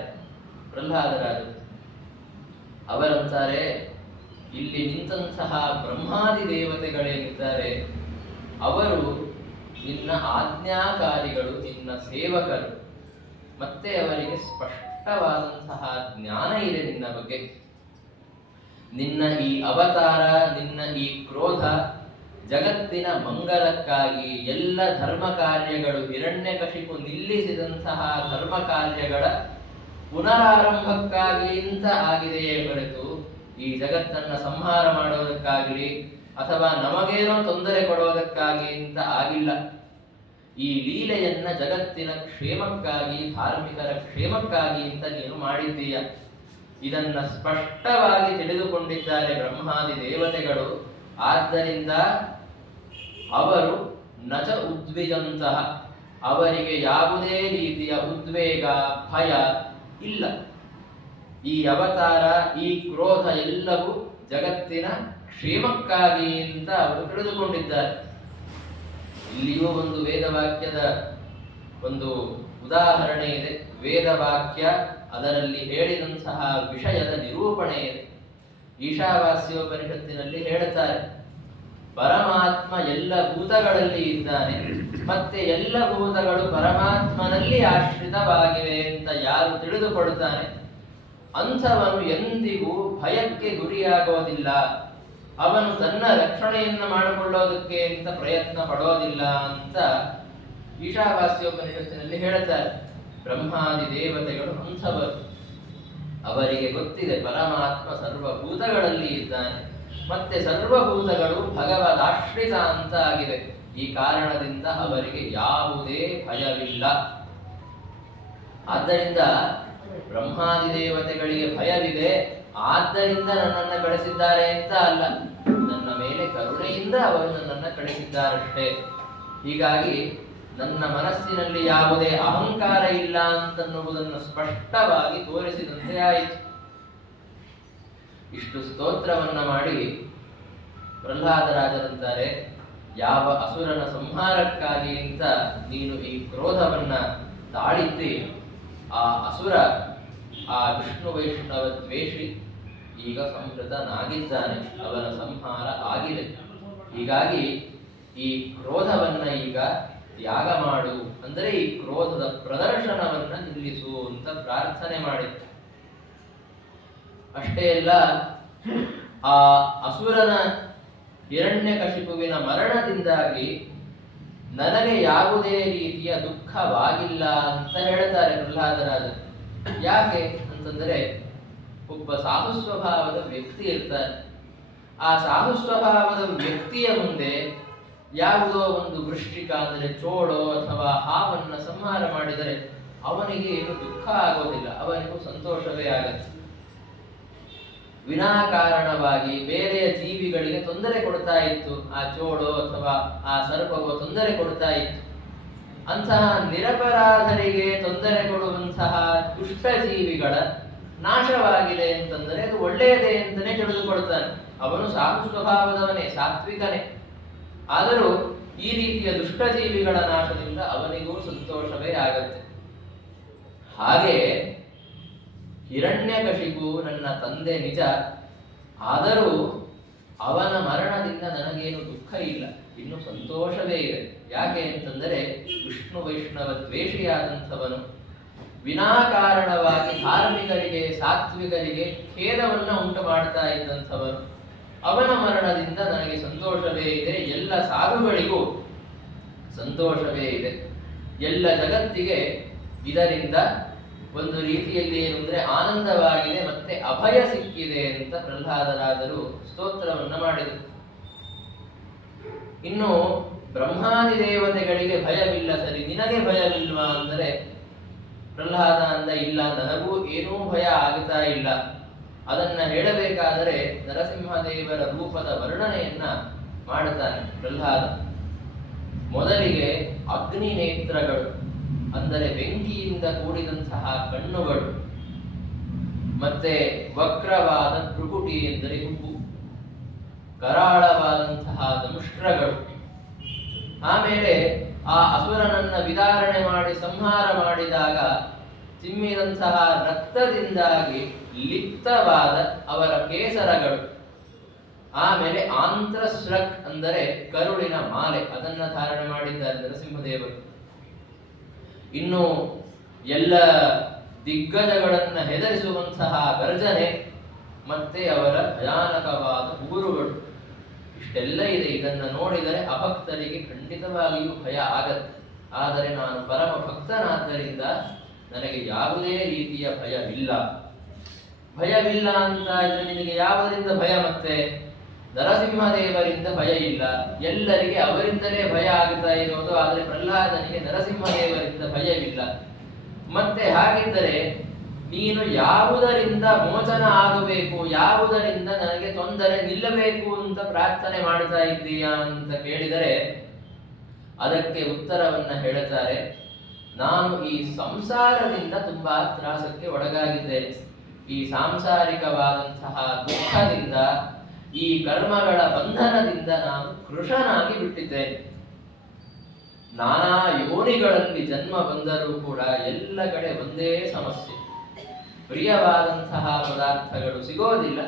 ಪ್ರಹ್ಲಾದರಾಜರು. ಅವರಂತಾರೆ, ಇಲ್ಲಿ ನಿಂತಹ ಬ್ರಹ್ಮಾದಿ ದೇವತೆಗಳೇನಿದ್ದಾರೆ ಅವರು ನಿನ್ನ ಆಜ್ಞಾಕಾರಿಗಳು, ನಿನ್ನ ಸೇವಕರು. ಮತ್ತೆ ಅವರಿಗೆ ಸ್ಪಷ್ಟವಾದಂತಹ ಜ್ಞಾನ ಇದೆ ನಿನ್ನ ಬಗ್ಗೆ. ನಿನ್ನ ಈ ಅವತಾರ, ನಿನ್ನ ಈ ಕ್ರೋಧ ಜಗತ್ತಿನ ಮಂಗಲಕ್ಕಾಗಿ, ಎಲ್ಲ ಧರ್ಮ ಕಾರ್ಯಗಳು, ಹಿರಣ್ಯಕಶಿಪು ನಿಲ್ಲಿಸಿದಂತಹ ಧರ್ಮ ಕಾರ್ಯಗಳ ಪುನರಾರಂಭಕ್ಕಾಗಿ ಅಂತ ಆಗಿದೆಯೇ ಹೊರತು ಈ ಜಗತ್ತನ್ನ ಸಂಹಾರ ಮಾಡೋದಕ್ಕಾಗಲಿ ಅಥವಾ ನಮಗೇನೋ ತೊಂದರೆ ಕೊಡೋದಕ್ಕಾಗಿ ಅಂತ ಆಗಿಲ್ಲ. ಈ ಲೀಲೆಯನ್ನ ಜಗತ್ತಿನ ಕ್ಷೇಮಕ್ಕಾಗಿ, ಧಾರ್ಮಿಕರ ಕ್ಷೇಮಕ್ಕಾಗಿ ಅಂತ ನೀನು ಮಾಡಿದ್ದೀಯ. ಇದನ್ನ ಸ್ಪಷ್ಟವಾಗಿ ತಿಳಿದುಕೊಂಡಿದ್ದಾರೆ ಬ್ರಹ್ಮಾದಿ ದೇವತೆಗಳು. ಆದ್ದರಿಂದ ಅವರು ನಚ ಉದ್ವಿಜಂತಹ, ಅವರಿಗೆ ಯಾವುದೇ ರೀತಿಯ ಉದ್ವೇಗ ಭಯ ಇಲ್ಲ. ಈ ಅವತಾರ, ಈ ಕ್ರೋಧ ಎಲ್ಲವೂ ಜಗತ್ತಿನ ಕ್ಷೇಮಕ್ಕಾಗಿ ಅಂತ ಅವರು ತಿಳಿದುಕೊಂಡಿದ್ದಾರೆ. ಇಲ್ಲಿಯೂ ಒಂದು ವೇದವಾಕ್ಯದ ಒಂದು ಉದಾಹರಣೆ ಇದೆ. ವೇದವಾಕ್ಯ ಅದರಲ್ಲಿ ಹೇಳಿದಂತಹ ವಿಷಯದ ನಿರೂಪಣೆ ಇದೆ. ಈಶಾವಾಸ್ಯೋಪನಿಷತ್ತಿನಲ್ಲಿ ಹೇಳುತ್ತಾರೆ, ಪರಮಾತ್ಮ ಎಲ್ಲ ಭೂತಗಳಲ್ಲಿ ಇದ್ದಾನೆ, ಮತ್ತೆ ಎಲ್ಲ ಭೂತಗಳು ಪರಮಾತ್ಮನಲ್ಲಿ ಆಶ್ರಿತವಾಗಿವೆ ಅಂತ ಯಾರು ತಿಳಿದುಕೊಡುತ್ತಾನೆ ಅಂಥವನು ಎಂದಿಗೂ ಭಯಕ್ಕೆ ಗುರಿಯಾಗೋದಿಲ್ಲ. ಅವನು ತನ್ನ ರಕ್ಷಣೆಯನ್ನು ಮಾಡಿಕೊಳ್ಳೋದಕ್ಕೆ ಅಂತ ಪ್ರಯತ್ನ ಪಡೋದಿಲ್ಲ ಅಂತ ಈಶಾವಾಸ್ಯೋಪನಿಷತ್ತಿನಲ್ಲಿ ಹೇಳುತ್ತಾರೆ. ಬ್ರಹ್ಮಾದಿ ದೇವತೆಗಳು ಅಂಥವರು. ಅವರಿಗೆ ಗೊತ್ತಿದೆ ಪರಮಾತ್ಮ ಸರ್ವಭೂತಗಳಲ್ಲಿ ಇದ್ದಾನೆ, ಮತ್ತೆ ಸರ್ವಭೂತಗಳು ಭಗವದಾಶ್ರಿತ ಅಂತ ಆಗಿದೆ. ಈ ಕಾರಣದಿಂದ ಅವರಿಗೆ ಯಾವುದೇ ಭಯವಿಲ್ಲ. ಆದ್ದರಿಂದ ಬ್ರಹ್ಮಾದಿ ದೇವತೆಗಳಿಗೆ ಭಯವಿದೆ, ಆದ್ದರಿಂದ ನನ್ನನ್ನು ಕಳಿಸಿದ್ದಾರೆ ಅಂತ ಅಲ್ಲ, ನನ್ನ ಮೇಲೆ ಕರುಣೆಯಿಂದ ಅವರು ನನ್ನನ್ನು ಕಳಿಸಿದ್ದಾರಷ್ಟೇ. ಹೀಗಾಗಿ ನನ್ನ ಮನಸ್ಸಿನಲ್ಲಿ ಯಾವುದೇ ಅಹಂಕಾರ ಇಲ್ಲ ಅಂತನ್ನುವುದನ್ನು ಸ್ಪಷ್ಟವಾಗಿ ತೋರಿಸಿದಂತೆ ಆಯಿತು. ಇಷ್ಟು ಸ್ತೋತ್ರವನ್ನ ಮಾಡಿ ಪ್ರಹ್ಲಾದರಾಜರಂತಾರೆ, ಯಾವ ಅಸುರನ ಸಂಹಾರಕ್ಕಾಗಿ ಅಂತ ನೀನು ಈ ಕ್ರೋಧವನ್ನ ತಾಳಿದ್ದಿ, ಆ ಅಸುರ ಆ ವಿಷ್ಣು ವೈಷ್ಣವ ದ್ವೇಷಿ ಈಗ ಸಂಹೃತನಾಗಿದ್ದಾನೆ, ಅವನ ಸಂಹಾರ ಆಗಿದೆ. ಹೀಗಾಗಿ ಈ ಕ್ರೋಧವನ್ನ ಈಗ ತ್ಯಾಗ ಮಾಡು, ಅಂದರೆ ಈ ಕ್ರೋಧದ ಪ್ರದರ್ಶನವನ್ನ ನಿಲ್ಲಿಸು ಅಂತ ಪ್ರಾರ್ಥನೆ ಮಾಡಿತ್ತು. ಅಷ್ಟೇ ಅಲ್ಲ, ಆ ಅಸುರನ ಹಿರಣ್ಯಕಶಿಪುವಿನ ಮರಣದಿಂದಾಗಿ ನನಗೆ ಯಾವುದೇ ರೀತಿಯ ದುಃಖವಾಗಿಲ್ಲ ಅಂತ ಹೇಳ್ತಾರೆ ಪ್ರಹ್ಲಾದರಾಜರು. ಯಾಕೆ ಅಂತಂದರೆ, ಒಬ್ಬ ಸಾಧು ಸ್ವಭಾವದ ವ್ಯಕ್ತಿ ಇರ್ತಾನೆ. ಆ ಸಾಧು ಸ್ವಭಾವದ ವ್ಯಕ್ತಿಯ ಮುಂದೆ ಯಾವುದೋ ಒಂದು ವೃಶ್ಚಿಕ ಅಂದರೆ ಚೋಳೋ ಅಥವಾ ಹಾವನ್ನು ಸಂಹಾರ ಮಾಡಿದರೆ ಅವನಿಗೆ ಏನು ದುಃಖ ಆಗೋದಿಲ್ಲ, ಅವನಿಗೂ ಸಂತೋಷವೇ ಆಗುತ್ತೆ. ವಿನಾಕಾರಣವಾಗಿ ಬೇರೆಯ ಜೀವಿಗಳಿಗೆ ತೊಂದರೆ ಕೊಡ್ತಾ ಇತ್ತು, ಆ ಚೋಳೋ ಅಥವಾ ಆ ಸರ್ಪವೋ ತೊಂದರೆ ಕೊಡ್ತಾ ಇತ್ತು. ಅಂತಹ ನಿರಪರಾಧರಿಗೆ ತೊಂದರೆ ಕೊಡುವಂತಹ ದುಷ್ಟ ಜೀವಿಗಳ ನಾಶವಾಗಿದೆ ಅಂತಂದರೆ ಅದು ಒಳ್ಳೆಯದೇ ಅಂತಲೇ ತಿಳಿದುಕೊಳ್ತಾನೆ. ಅವನು ಸಾಧು ಸ್ವಭಾವದವನೇ, ಸಾತ್ವಿಕನೇ. ಆದರೂ ಈ ರೀತಿಯ ದುಷ್ಟ ಜೀವಿಗಳ ನಾಶದಿಂದ ಅವನಿಗೂ ಸಂತೋಷವೇ ಆಗತ್ತೆ. ಹಾಗೆ ಹಿರಣ್ಯಕಶಿಪು ನನ್ನ ತಂದೆ ನಿಜ, ಆದರೂ ಅವನ ಮರಣದಿಂದ ನನಗೇನು ದುಃಖ ಇಲ್ಲ, ಇನ್ನು ಸಂತೋಷವೇ ಇದೆ. ಯಾಕೆ ಅಂತಂದರೆ ವಿಷ್ಣು ವೈಷ್ಣವ ದ್ವೇಷಿಯಾದಂಥವನು, ವಿನಾಕಾರಣವಾಗಿ ಧಾರ್ಮಿಕರಿಗೆ ಸಾತ್ವಿಕರಿಗೆ ಖೇದವನ್ನು ಉಂಟು ಮಾಡ್ತಾ ಇದ್ದಂಥವನು, ಅವನ ಮರಣದಿಂದ ನನಗೆ ಸಂತೋಷವೇ ಇದೆ, ಎಲ್ಲ ಸಾಧುಗಳಿಗೂ ಸಂತೋಷವೇ ಇದೆ, ಎಲ್ಲ ಜಗತ್ತಿಗೆ ಇದರಿಂದ ಒಂದು ರೀತಿಯಲ್ಲಿ ಏನು ಅಂದರೆ ಆನಂದವಾಗಿದೆ, ಮತ್ತೆ ಅಭಯ ಸಿಕ್ಕಿದೆ ಅಂತ ಪ್ರಹ್ಲಾದರಾದರು ಸ್ತೋತ್ರವನ್ನು ಮಾಡಿದರು. ಇನ್ನು ಬ್ರಹ್ಮಾದಿ ದೇವತೆಗಳಿಗೆ ಭಯವಿಲ್ಲ, ಸರಿ, ನಿನಗೆ ಭಯವಿಲ್ವಾ ಅಂದರೆ ಪ್ರಹ್ಲಾದ ಅಂದ, ಇಲ್ಲ, ನನಗೂ ಏನೂ ಭಯ ಆಗ್ತಾ ಇಲ್ಲ. ಅದನ್ನ ಹೇಳಬೇಕಾದರೆ ನರಸಿಂಹದೇವರ ರೂಪದ ವರ್ಣನೆಯನ್ನ ಮಾಡುತ್ತಾನೆ ಪ್ರಹ್ಲಾದ. ಮೊದಲಿಗೆ ಅಗ್ನಿ ನೇತ್ರಗಳು ಅಂದರೆ ಬೆಂಕಿಯಿಂದ ಕೂಡಿದಂತಹ ಕಣ್ಣುಗಳು, ಮತ್ತೆ ವಕ್ರವಾದ ಭೃಕುಟಿ ಎಂದರೆ ಹುಬ್ಬು, ಕರಾಳವಾದಂತಹ ದಂಷ್ಟ್ರಗಳು. ಆಮೇಲೆ ಆ ಅಸುರನನ್ನ ವಿದಾರಣೆ ಮಾಡಿ ಸಂಹಾರ ಮಾಡಿದಾಗ ಚಿಮ್ಮಿದಂತಹ ರಕ್ತದಿಂದಾಗಿ ಲಿಪ್ತವಾದ ಅವರ ಕೇಸರಗಳು. ಆಮೇಲೆ ಆಂತ್ರಸ್ರಕ್ ಅಂದರೆ ಕರುಳಿನ ಮಾಲೆ, ಅದನ್ನ ಧಾರಣೆ ಮಾಡಿದ್ದಾರೆ ನರಸಿಂಹದೇವರು. ಇನ್ನು ಎಲ್ಲ ದಿಗ್ಗಜಗಳನ್ನ ಹೆದರಿಸುವಂತಹ ಗರ್ಜನೆ, ಮತ್ತೆ ಅವರ ಭಯಾನಕವಾದ ಉಗುರುಗಳು. ಇಷ್ಟೆಲ್ಲ ಇದೆ. ಇದನ್ನು ನೋಡಿದರೆ ಅಭಕ್ತರಿಗೆ ಖಂಡಿತವಾಗಿಯೂ ಭಯ ಆಗತ್ತೆ. ಆದರೆ ನಾನು ಪರಮ ಭಕ್ತನಾದ್ದರಿಂದ ನನಗೆ ಯಾವುದೇ ರೀತಿಯ ಭಯವಿಲ್ಲ. ಭಯವಿಲ್ಲ ಅಂತ ಇದ್ರೆ ನಿನಗೆ ಯಾವುದರಿಂದ ಭಯ? ಮತ್ತೆ ನರಸಿಂಹದೇವರಿಂದ ಭಯ ಇಲ್ಲ. ಎಲ್ಲರಿಗೆ ಅವರಿಂದಲೇ ಭಯ ಆಗ್ತಾ ಇರೋದು, ಆದರೆ ಪ್ರಹ್ಲಾದನಿಗೆ ನರಸಿಂಹದೇವರಿಂದ ಭಯವಿಲ್ಲ. ಮತ್ತೆ ಹಾಗಿದ್ದರೆ ನೀನು ಯಾವುದರಿಂದ ಮೋಚನ ಆಗಬೇಕು, ಯಾವುದರಿಂದ ನನಗೆ ತೊಂದರೆ ನಿಲ್ಲಬೇಕು ಅಂತ ಪ್ರಾರ್ಥನೆ ಮಾಡ್ತಾ ಇದ್ದೀಯಾ ಅಂತ ಕೇಳಿದರೆ ಅದಕ್ಕೆ ಉತ್ತರವನ್ನ ಹೇಳುತ್ತಾರೆ. ನಾನು ಈ ಸಂಸಾರದಿಂದ ತುಂಬಾ ತ್ರಾಸಕ್ಕೆ ಒಳಗಾಗಿದ್ದೇನೆ. ಈ ಸಾಂಸಾರಿಕವಾದಂತಹ ದುಃಖದಿಂದ, ಈ ಕರ್ಮಗಳ ಬಂಧನದಿಂದ ನಾನು ಕೃಶನಾಗಿ ಬಿಟ್ಟಿದ್ದೇನೆ. ನಾನಾ ಯೋನಿಗಳಲ್ಲಿ ಜನ್ಮ ಬಂದರೂ ಕೂಡ ಎಲ್ಲ ಕಡೆ ಒಂದೇ ಸಮಸ್ಯೆ. ಪ್ರಿಯವಾದಂತಹ ಪದಾರ್ಥಗಳು ಸಿಗೋದಿಲ್ಲ,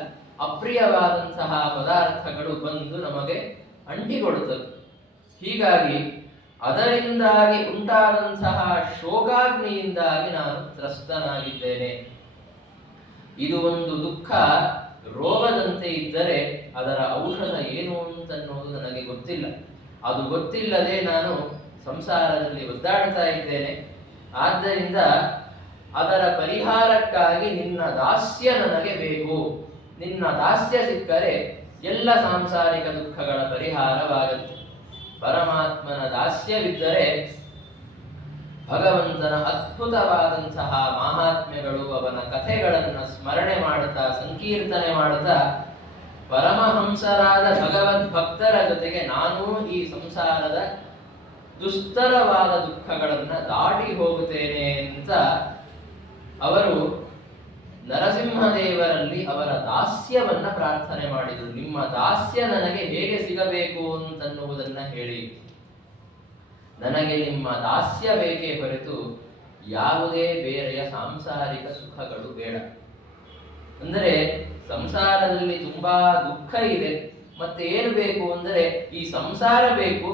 ಅಪ್ರಿಯವಾದಂತಹ ಪದಾರ್ಥಗಳು ಬಂದು ನಮಗೆ ಅಂಟಿಕೊಡುತ್ತದೆ. ಹೀಗಾಗಿ ಅದರಿಂದಾಗಿ ಉಂಟಾದಂತಹ ಶೋಕಾಗ್ನಿಯಿಂದಾಗಿ ನಾನು ತ್ರಸ್ತನಾಗಿದ್ದೇನೆ. ಇದು ಒಂದು ದುಃಖ ರೋಗದಂತೆ ಇದ್ದರೆ ಅದರ ಔಷಧ ಏನು ಅಂತನ್ನೋದು ನನಗೆ ಗೊತ್ತಿಲ್ಲ. ಅದು ಗೊತ್ತಿಲ್ಲದೆ ನಾನು ಸಂಸಾರದಲ್ಲಿ ಒದ್ದಾಡ್ತಾ ಇದ್ದೇನೆ. ಆದ್ದರಿಂದ ಅದರ ಪರಿಹಾರಕ್ಕಾಗಿ ನಿನ್ನ ದಾಸ್ಯ ನನಗೆ ಬೇಕು. ನಿನ್ನ ದಾಸ್ಯ ಸಿಕ್ಕರೆ ಎಲ್ಲ ಸಾಂಸಾರಿಕ ದುಃಖಗಳ ಪರಿಹಾರವಾಗುತ್ತೆ. ಪರಮಾತ್ಮನ ದಾಸ್ಯವಿದ್ದರೆ ಭಗವಂತನ ಅದ್ಭುತವಾದಂತಹ ಮಹಾತ್ಮ್ಯಗಳು, ಅವನ ಕಥೆಗಳನ್ನು ಸ್ಮರಣೆ ಮಾಡುತ್ತಾ, ಸಂಕೀರ್ತನೆ ಮಾಡುತ್ತಾ ಪರಮಹಂಸರಾದ ಭಗವದ್ಭಕ್ತರ ಜೊತೆಗೆ ನಾನೂ ಈ ಸಂಸಾರದ ದುಸ್ತರವಾದ ದುಃಖಗಳನ್ನು ದಾಟಿ ಹೋಗುತ್ತೇನೆ ಅಂತ ಅವರು ನರಸಿಂಹದೇವರಲ್ಲಿ ಅವರ ದಾಸ್ಯವನ್ನ ಪ್ರಾರ್ಥನೆ ಮಾಡಿದರು. ನಿಮ್ಮ ದಾಸ್ಯ ನನಗೆ ಹೇಗೆ ಸಿಗಬೇಕು ಅಂತನ್ನುವುದನ್ನ ಹೇಳಿ. ನನಗೆ ನಿಮ್ಮ ದಾಸ್ಯ ಬೇಕೇ ಹೊರತು ಯಾವುದೇ ಬೇರೆಯ ಸಾಂಸಾರಿಕ ಸುಖಗಳು ಬೇಡ. ಅಂದರೆ ಸಂಸಾರದಲ್ಲಿ ತುಂಬಾ ದುಃಖ ಇದೆ, ಮತ್ತೆ ಏನು ಬೇಕು ಅಂದರೆ ಈ ಸಂಸಾರ ಬೇಕು,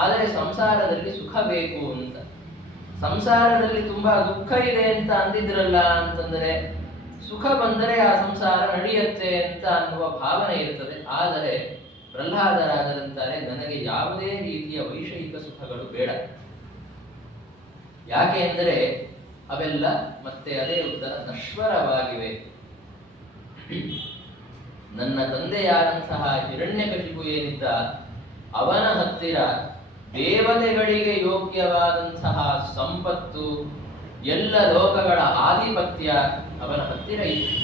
ಆದರೆ ಸಂಸಾರದಲ್ಲಿ ಸುಖ ಬೇಕು ಅಂತ. ಸಂಸಾರದಲ್ಲಿ ತುಂಬಾ ದುಃಖ ಇದೆ ಅಂತ ಅಂದಿದ್ರಲ್ಲ ಅಂತಂದರೆ ಸುಖ ಬಂದರೆ ಆ ಸಂಸಾರ ನಡೆಯುತ್ತೆ ಅಂತ ಅನ್ನುವ ಭಾವನೆ ಇರ್ತದೆ. ಆದರೆ ಪ್ರಹ್ಲಾದರಾಜರಂತಾರೆ, ನನಗೆ ಯಾವುದೇ ರೀತಿಯ ವೈಷಯಿಕ ಸುಖಗಳು ಬೇಡ. ಯಾಕೆ ಅಂದರೆ ಅವೆಲ್ಲ ಮತ್ತೆ ಅದೇ ಉತ್ತರ, ನಶ್ವರವಾಗಿವೆ. ನನ್ನ ತಂದೆಯಾದಂತಹ ಹಿರಣ್ಯಕಶಿಪು ಏನಿದ್ದ, ಅವನ ಹತ್ತಿರ ದೇವತೆಗಳಿಗೆ ಯೋಗ್ಯವಾದಂತಹ ಸಂಪತ್ತು, ಎಲ್ಲ ಲೋಕಗಳ ಆಧಿಪತ್ಯ ಅವನ ಹತ್ತಿರ ಇತ್ತು,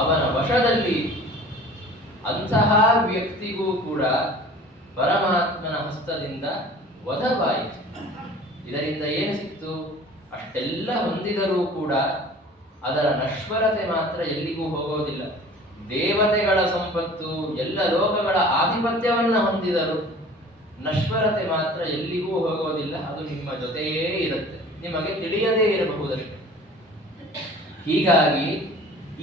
ಅವನ ವಶದಲ್ಲಿ. ಅಂತಹ ವ್ಯಕ್ತಿಗೂ ಕೂಡ ಪರಮಾತ್ಮನ ಹಸ್ತದಿಂದ ವಧವಾಯಿತು. ಇದರಿಂದ ಏನು ಸಿಕ್ತು? ಅಷ್ಟೆಲ್ಲ ಹೊಂದಿದರೂ ಕೂಡ ಅದರ ನಶ್ವರತೆ ಮಾತ್ರ ಎಲ್ಲಿಗೂ ಹೋಗೋದಿಲ್ಲ. ದೇವತೆಗಳ ಸಂಪತ್ತು, ಎಲ್ಲ ಲೋಕಗಳ ಆಧಿಪತ್ಯವನ್ನ ಹೊಂದಿದರು, ನಶ್ವರತೆ ಮಾತ್ರ ಎಲ್ಲಿಗೂ ಹೋಗೋದಿಲ್ಲ. ಅದು ನಿಮ್ಮ ಜೊತೆಯೇ ಇರುತ್ತೆ, ನಿಮಗೆ ತಿಳಿಯದೇ ಇರಬಹುದಷ್ಟೆ. ಹೀಗಾಗಿ